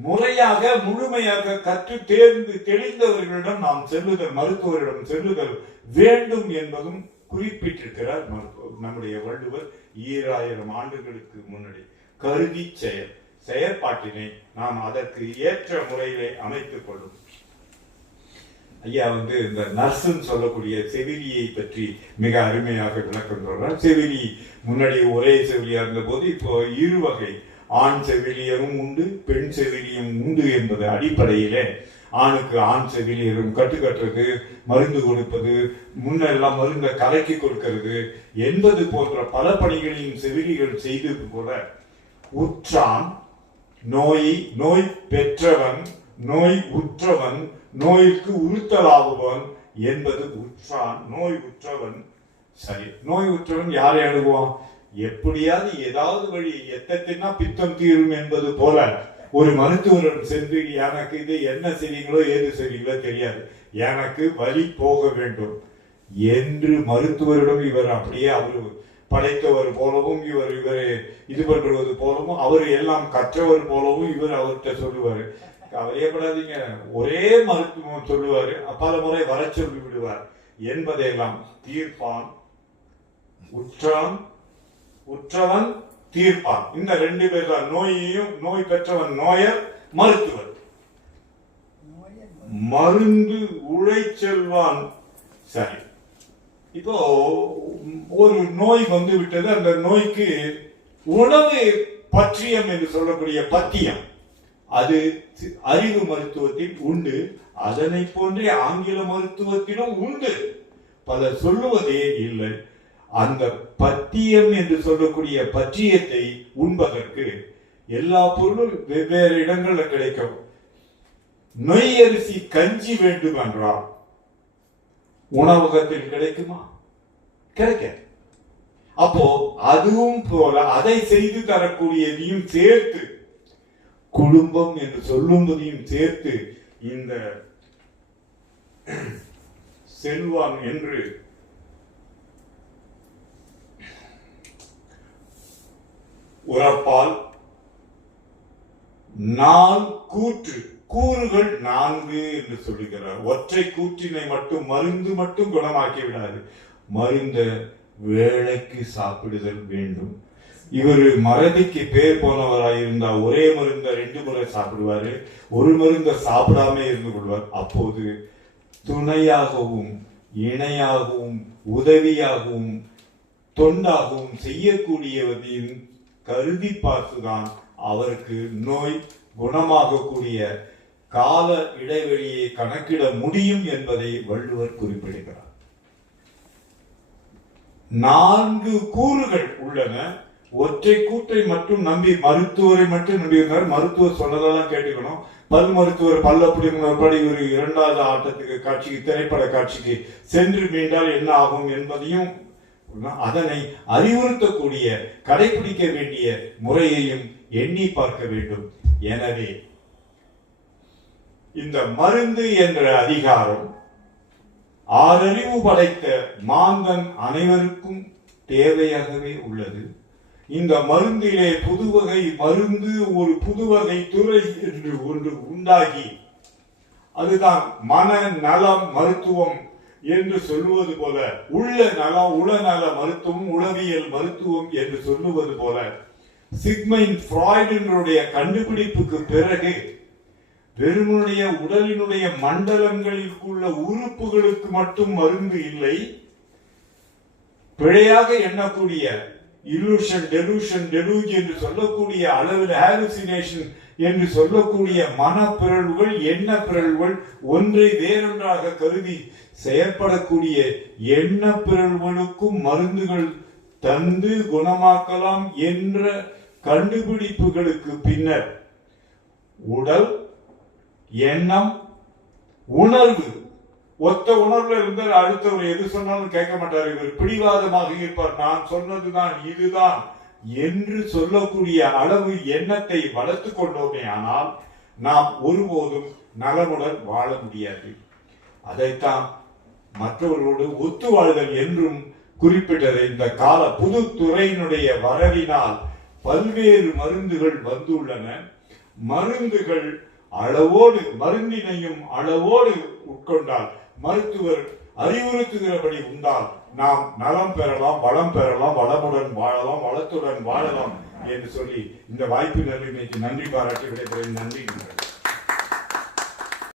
முறையாக முழுமையாக கற்று தேர்ந்து தெளிந்தவர்களிடம் நாம் செல்லுதல், மருத்துவரிடம் செல்லுதல் வேண்டும் என்பதும் குறிப்பிட்டிருக்கிறார் நம்முடைய வள்ளுவர். 2000 ஆண்டுகளுக்கு முன்னாடி கருதி செயற்பாட்டினை நாம் அதற்கு ஏற்ற முறையிலே அமைத்துக் கொள்ளும். ஐயா இந்த நர்ஸுன்னு சொல்லக்கூடிய செவிலியை பற்றி மிக அருமையாக விளக்கம் சொல்றார். செவிலி முன்னாடி ஒரே செவிலியா இருந்த போது இப்போ 2 வகை, ஆண் செவிலியரும் உண்டு, பெண் செவிலியும் உண்டு என்பது அடிப்படையிலே ஆணுக்கு ஆண் செவிலியரும் கட்டுக்கட்டுறது, மருந்து கொடுப்பது, முன்னெல்லாம் மருந்தை கலக்கி கொடுக்கிறது என்பது போன்ற பல பணிகளையும் செவிலிகள் செய்தது போல உற்றான், நோய் பெற்றவன், நோய் உற்றவன், நோய்க்கு உறுத்தலாகுவன் என்பது உற்றான். நோய் உற்றவன் சரி, நோய் உற்றவன் யாரை அணுகுவான்? எப்படியாவது ஏதாவது வழி எத்தத்தினா பித்தம் தீரும் என்பது போல ஒரு மருத்துவரிடம் சென்று எனக்கு இது என்ன செய்வீங்களோ ஏது செய்வீங்களோ தெரியாது, எனக்கு வலி போக வேண்டும் என்று மருத்துவரிடம் இவர் அப்படியே அவர் படைத்தவர் போலவும் இவர் இது பண்றது போலவும் அவர் எல்லாம் கற்றவர் போலவும் இவர் அவர்கிட்ட சொல்லுவாரு. கவலையப்படாதீங்க, ஒரே மருத்துவம் சொல்லுவாரு, பல முறை வர சொல்லி விடுவார் என்பதையெல்லாம் தீர்ப்பான். உற்றவன் தீர்ப்பான். இந்த 2 பேர் தான், நோய் பெற்றவன் நோயர், மருத்துவர். மருந்து உழைச்செல்வான். சரி, இப்போ ஒரு நோய் வந்து விட்டது, அந்த நோய்க்கு உணவு பற்றியம் என்று சொல்லக்கூடிய பத்தியம் அது அறிவு மருத்துவத்தில் உண்டு. அதனை போன்றே ஆங்கில மருத்துவத்திலும் உண்டு. பலர் சொல்லுவதே இல்லை. அந்த பத்தியம் என்று சொல்லக்கூடிய பற்றியத்தை உண்பதற்கு எல்லா பொருளும் வெவ்வேறு இடங்கள்ல கிடைக்கும். நொய் அரிசி கஞ்சி வேண்டும் என்றால் உணவகத்தில் கிடைக்குமா? கிடைக்க. அப்போ அதுவும் போல அதை செய்து தரக்கூடியதையும் சேர்த்து, குடும்பம் என்று சொல்லும்பதையும் சேர்த்து இந்த செல்வான் என்று உரப்பால் 4 கூறுகள் 4 என்று சொல்லுகிறார். ஒற்றை கூற்றினை மட்டும் மருந்து மட்டும் குணமாக்கி விடாது, மருந்த வேளைக்கு சாப்பிடுதல் வேண்டும். இவர் மறதிக்கு பேர் போனவராயிருந்தா ஒரே மருந்த 2 முறை சாப்பிடுவாரு, ஒரு மருந்த சாப்பிடாம இருந்து கொள்வார். அப்போது துணையாகவும் இணையாகவும் உதவியாகவும் தொண்டாகவும் செய்யக்கூடியவதையும் கருதி பார்த்துதான் அவருக்கு நோய் குணமாகக்கூடிய கால இடைவெளியை கணக்கிட முடியும் என்பதை வள்ளுவர் குறிப்பிடுகிறார். 4 கூறுகள் உள்ளன. ஒற்றை கூற்றை மட்டும் நம்பி மருத்துவரை மட்டும் நம்பியிருந்தார். மருத்துவர் சொன்னதெல்லாம் கேட்டுக்கணும். பல் மருத்துவர் பல்லப்படி ஒரு 2வது ஆட்டத்துக்கு காட்சிக்கு திரைப்பட காட்சிக்கு சென்று மீண்டால் என்ன ஆகும் என்பதையும் அதனை அறிவுறுத்தக்கூடிய கடைபிடிக்க வேண்டிய முறையையும் எண்ணி பார்க்க வேண்டும். எனவே இந்த மருந்து என்ற அதிகாரம் 6 அறிவு படைத்த மாந்தன் அனைவருக்கும் தேவையாகவே உள்ளது. இந்த மருந்திலே புதுவகை மருந்து, ஒரு புதுவகை துறை என்று ஒன்று உண்டாகி, அதுதான் மன நலம் மருத்துவம் என்று சொல்லுவது போல, உளநல மருத்துவம், உளவியல் மருத்துவம் என்று சொல்லுவது போல சிக்மைண்ட் ஃப்ராய்டினுடைய கண்டுபிடிப்புக்கு பிறகு வெறுமனுடைய உடலினுடைய மண்டலங்களில் உள்ள உறுப்புகளுக்கு மட்டும் மருந்து இல்லை, பிழையாக எண்ணக்கூடிய illusion, delusion, deluge என்று சொல்லக்கூடிய அளவில் hallucination என்று சொல்லக்கூடிய மனப்பிறழ்வுகள், எண்ண பிறழ்வுகள், ஒன்றை வேறொன்றாக கருதி செயற்படக்கூடிய எண்ண பிறழ்வுகளுக்கும் மருந்துகள் தந்து குணமாக்கலாம் என்ற கண்டுபிடிப்புகளுக்கு பின்னர் உடல், எண்ணம், உணர்வு, ஒத்த உணர்வுல இருந்தால் அடுத்தவர் எது சொன்னாலும் கேட்க மாட்டார். இவர் பிடிவாதமாக இருப்பார். நான் சொன்னதுதான் இதுதான் என்று சொல்லக்கூடிய அளவு எண்ணத்தை வளர்த்து கொண்டோமே ஆனால் நாம் ஒருபோதும் நலமுடன் வாழ முடியாது. அதைத்தான் மற்றவர்களோடு ஒத்து வாழ்தல் என்றும் குறிப்பிட்டது. இந்த கால புது துறையினுடைய வரவினால் பல்வேறு மருந்துகள் வந்துள்ளன. மருந்துகள் அளவோடு, மருந்தினையும் அளவோடு உட்கொண்டால், மருத்துவர் அறிவுறுத்துகிறபடி உண்டால் நாம் நலம் பெறலாம், வளம் பெறலாம், வளமுடன் வாழலாம், வளத்துடன் வாழலாம் என்று சொல்லி இந்த வாய்ப்பு நன்றிமைக்கு நன்றி பாராட்டி விடைபெறுகிறேன். நன்றி.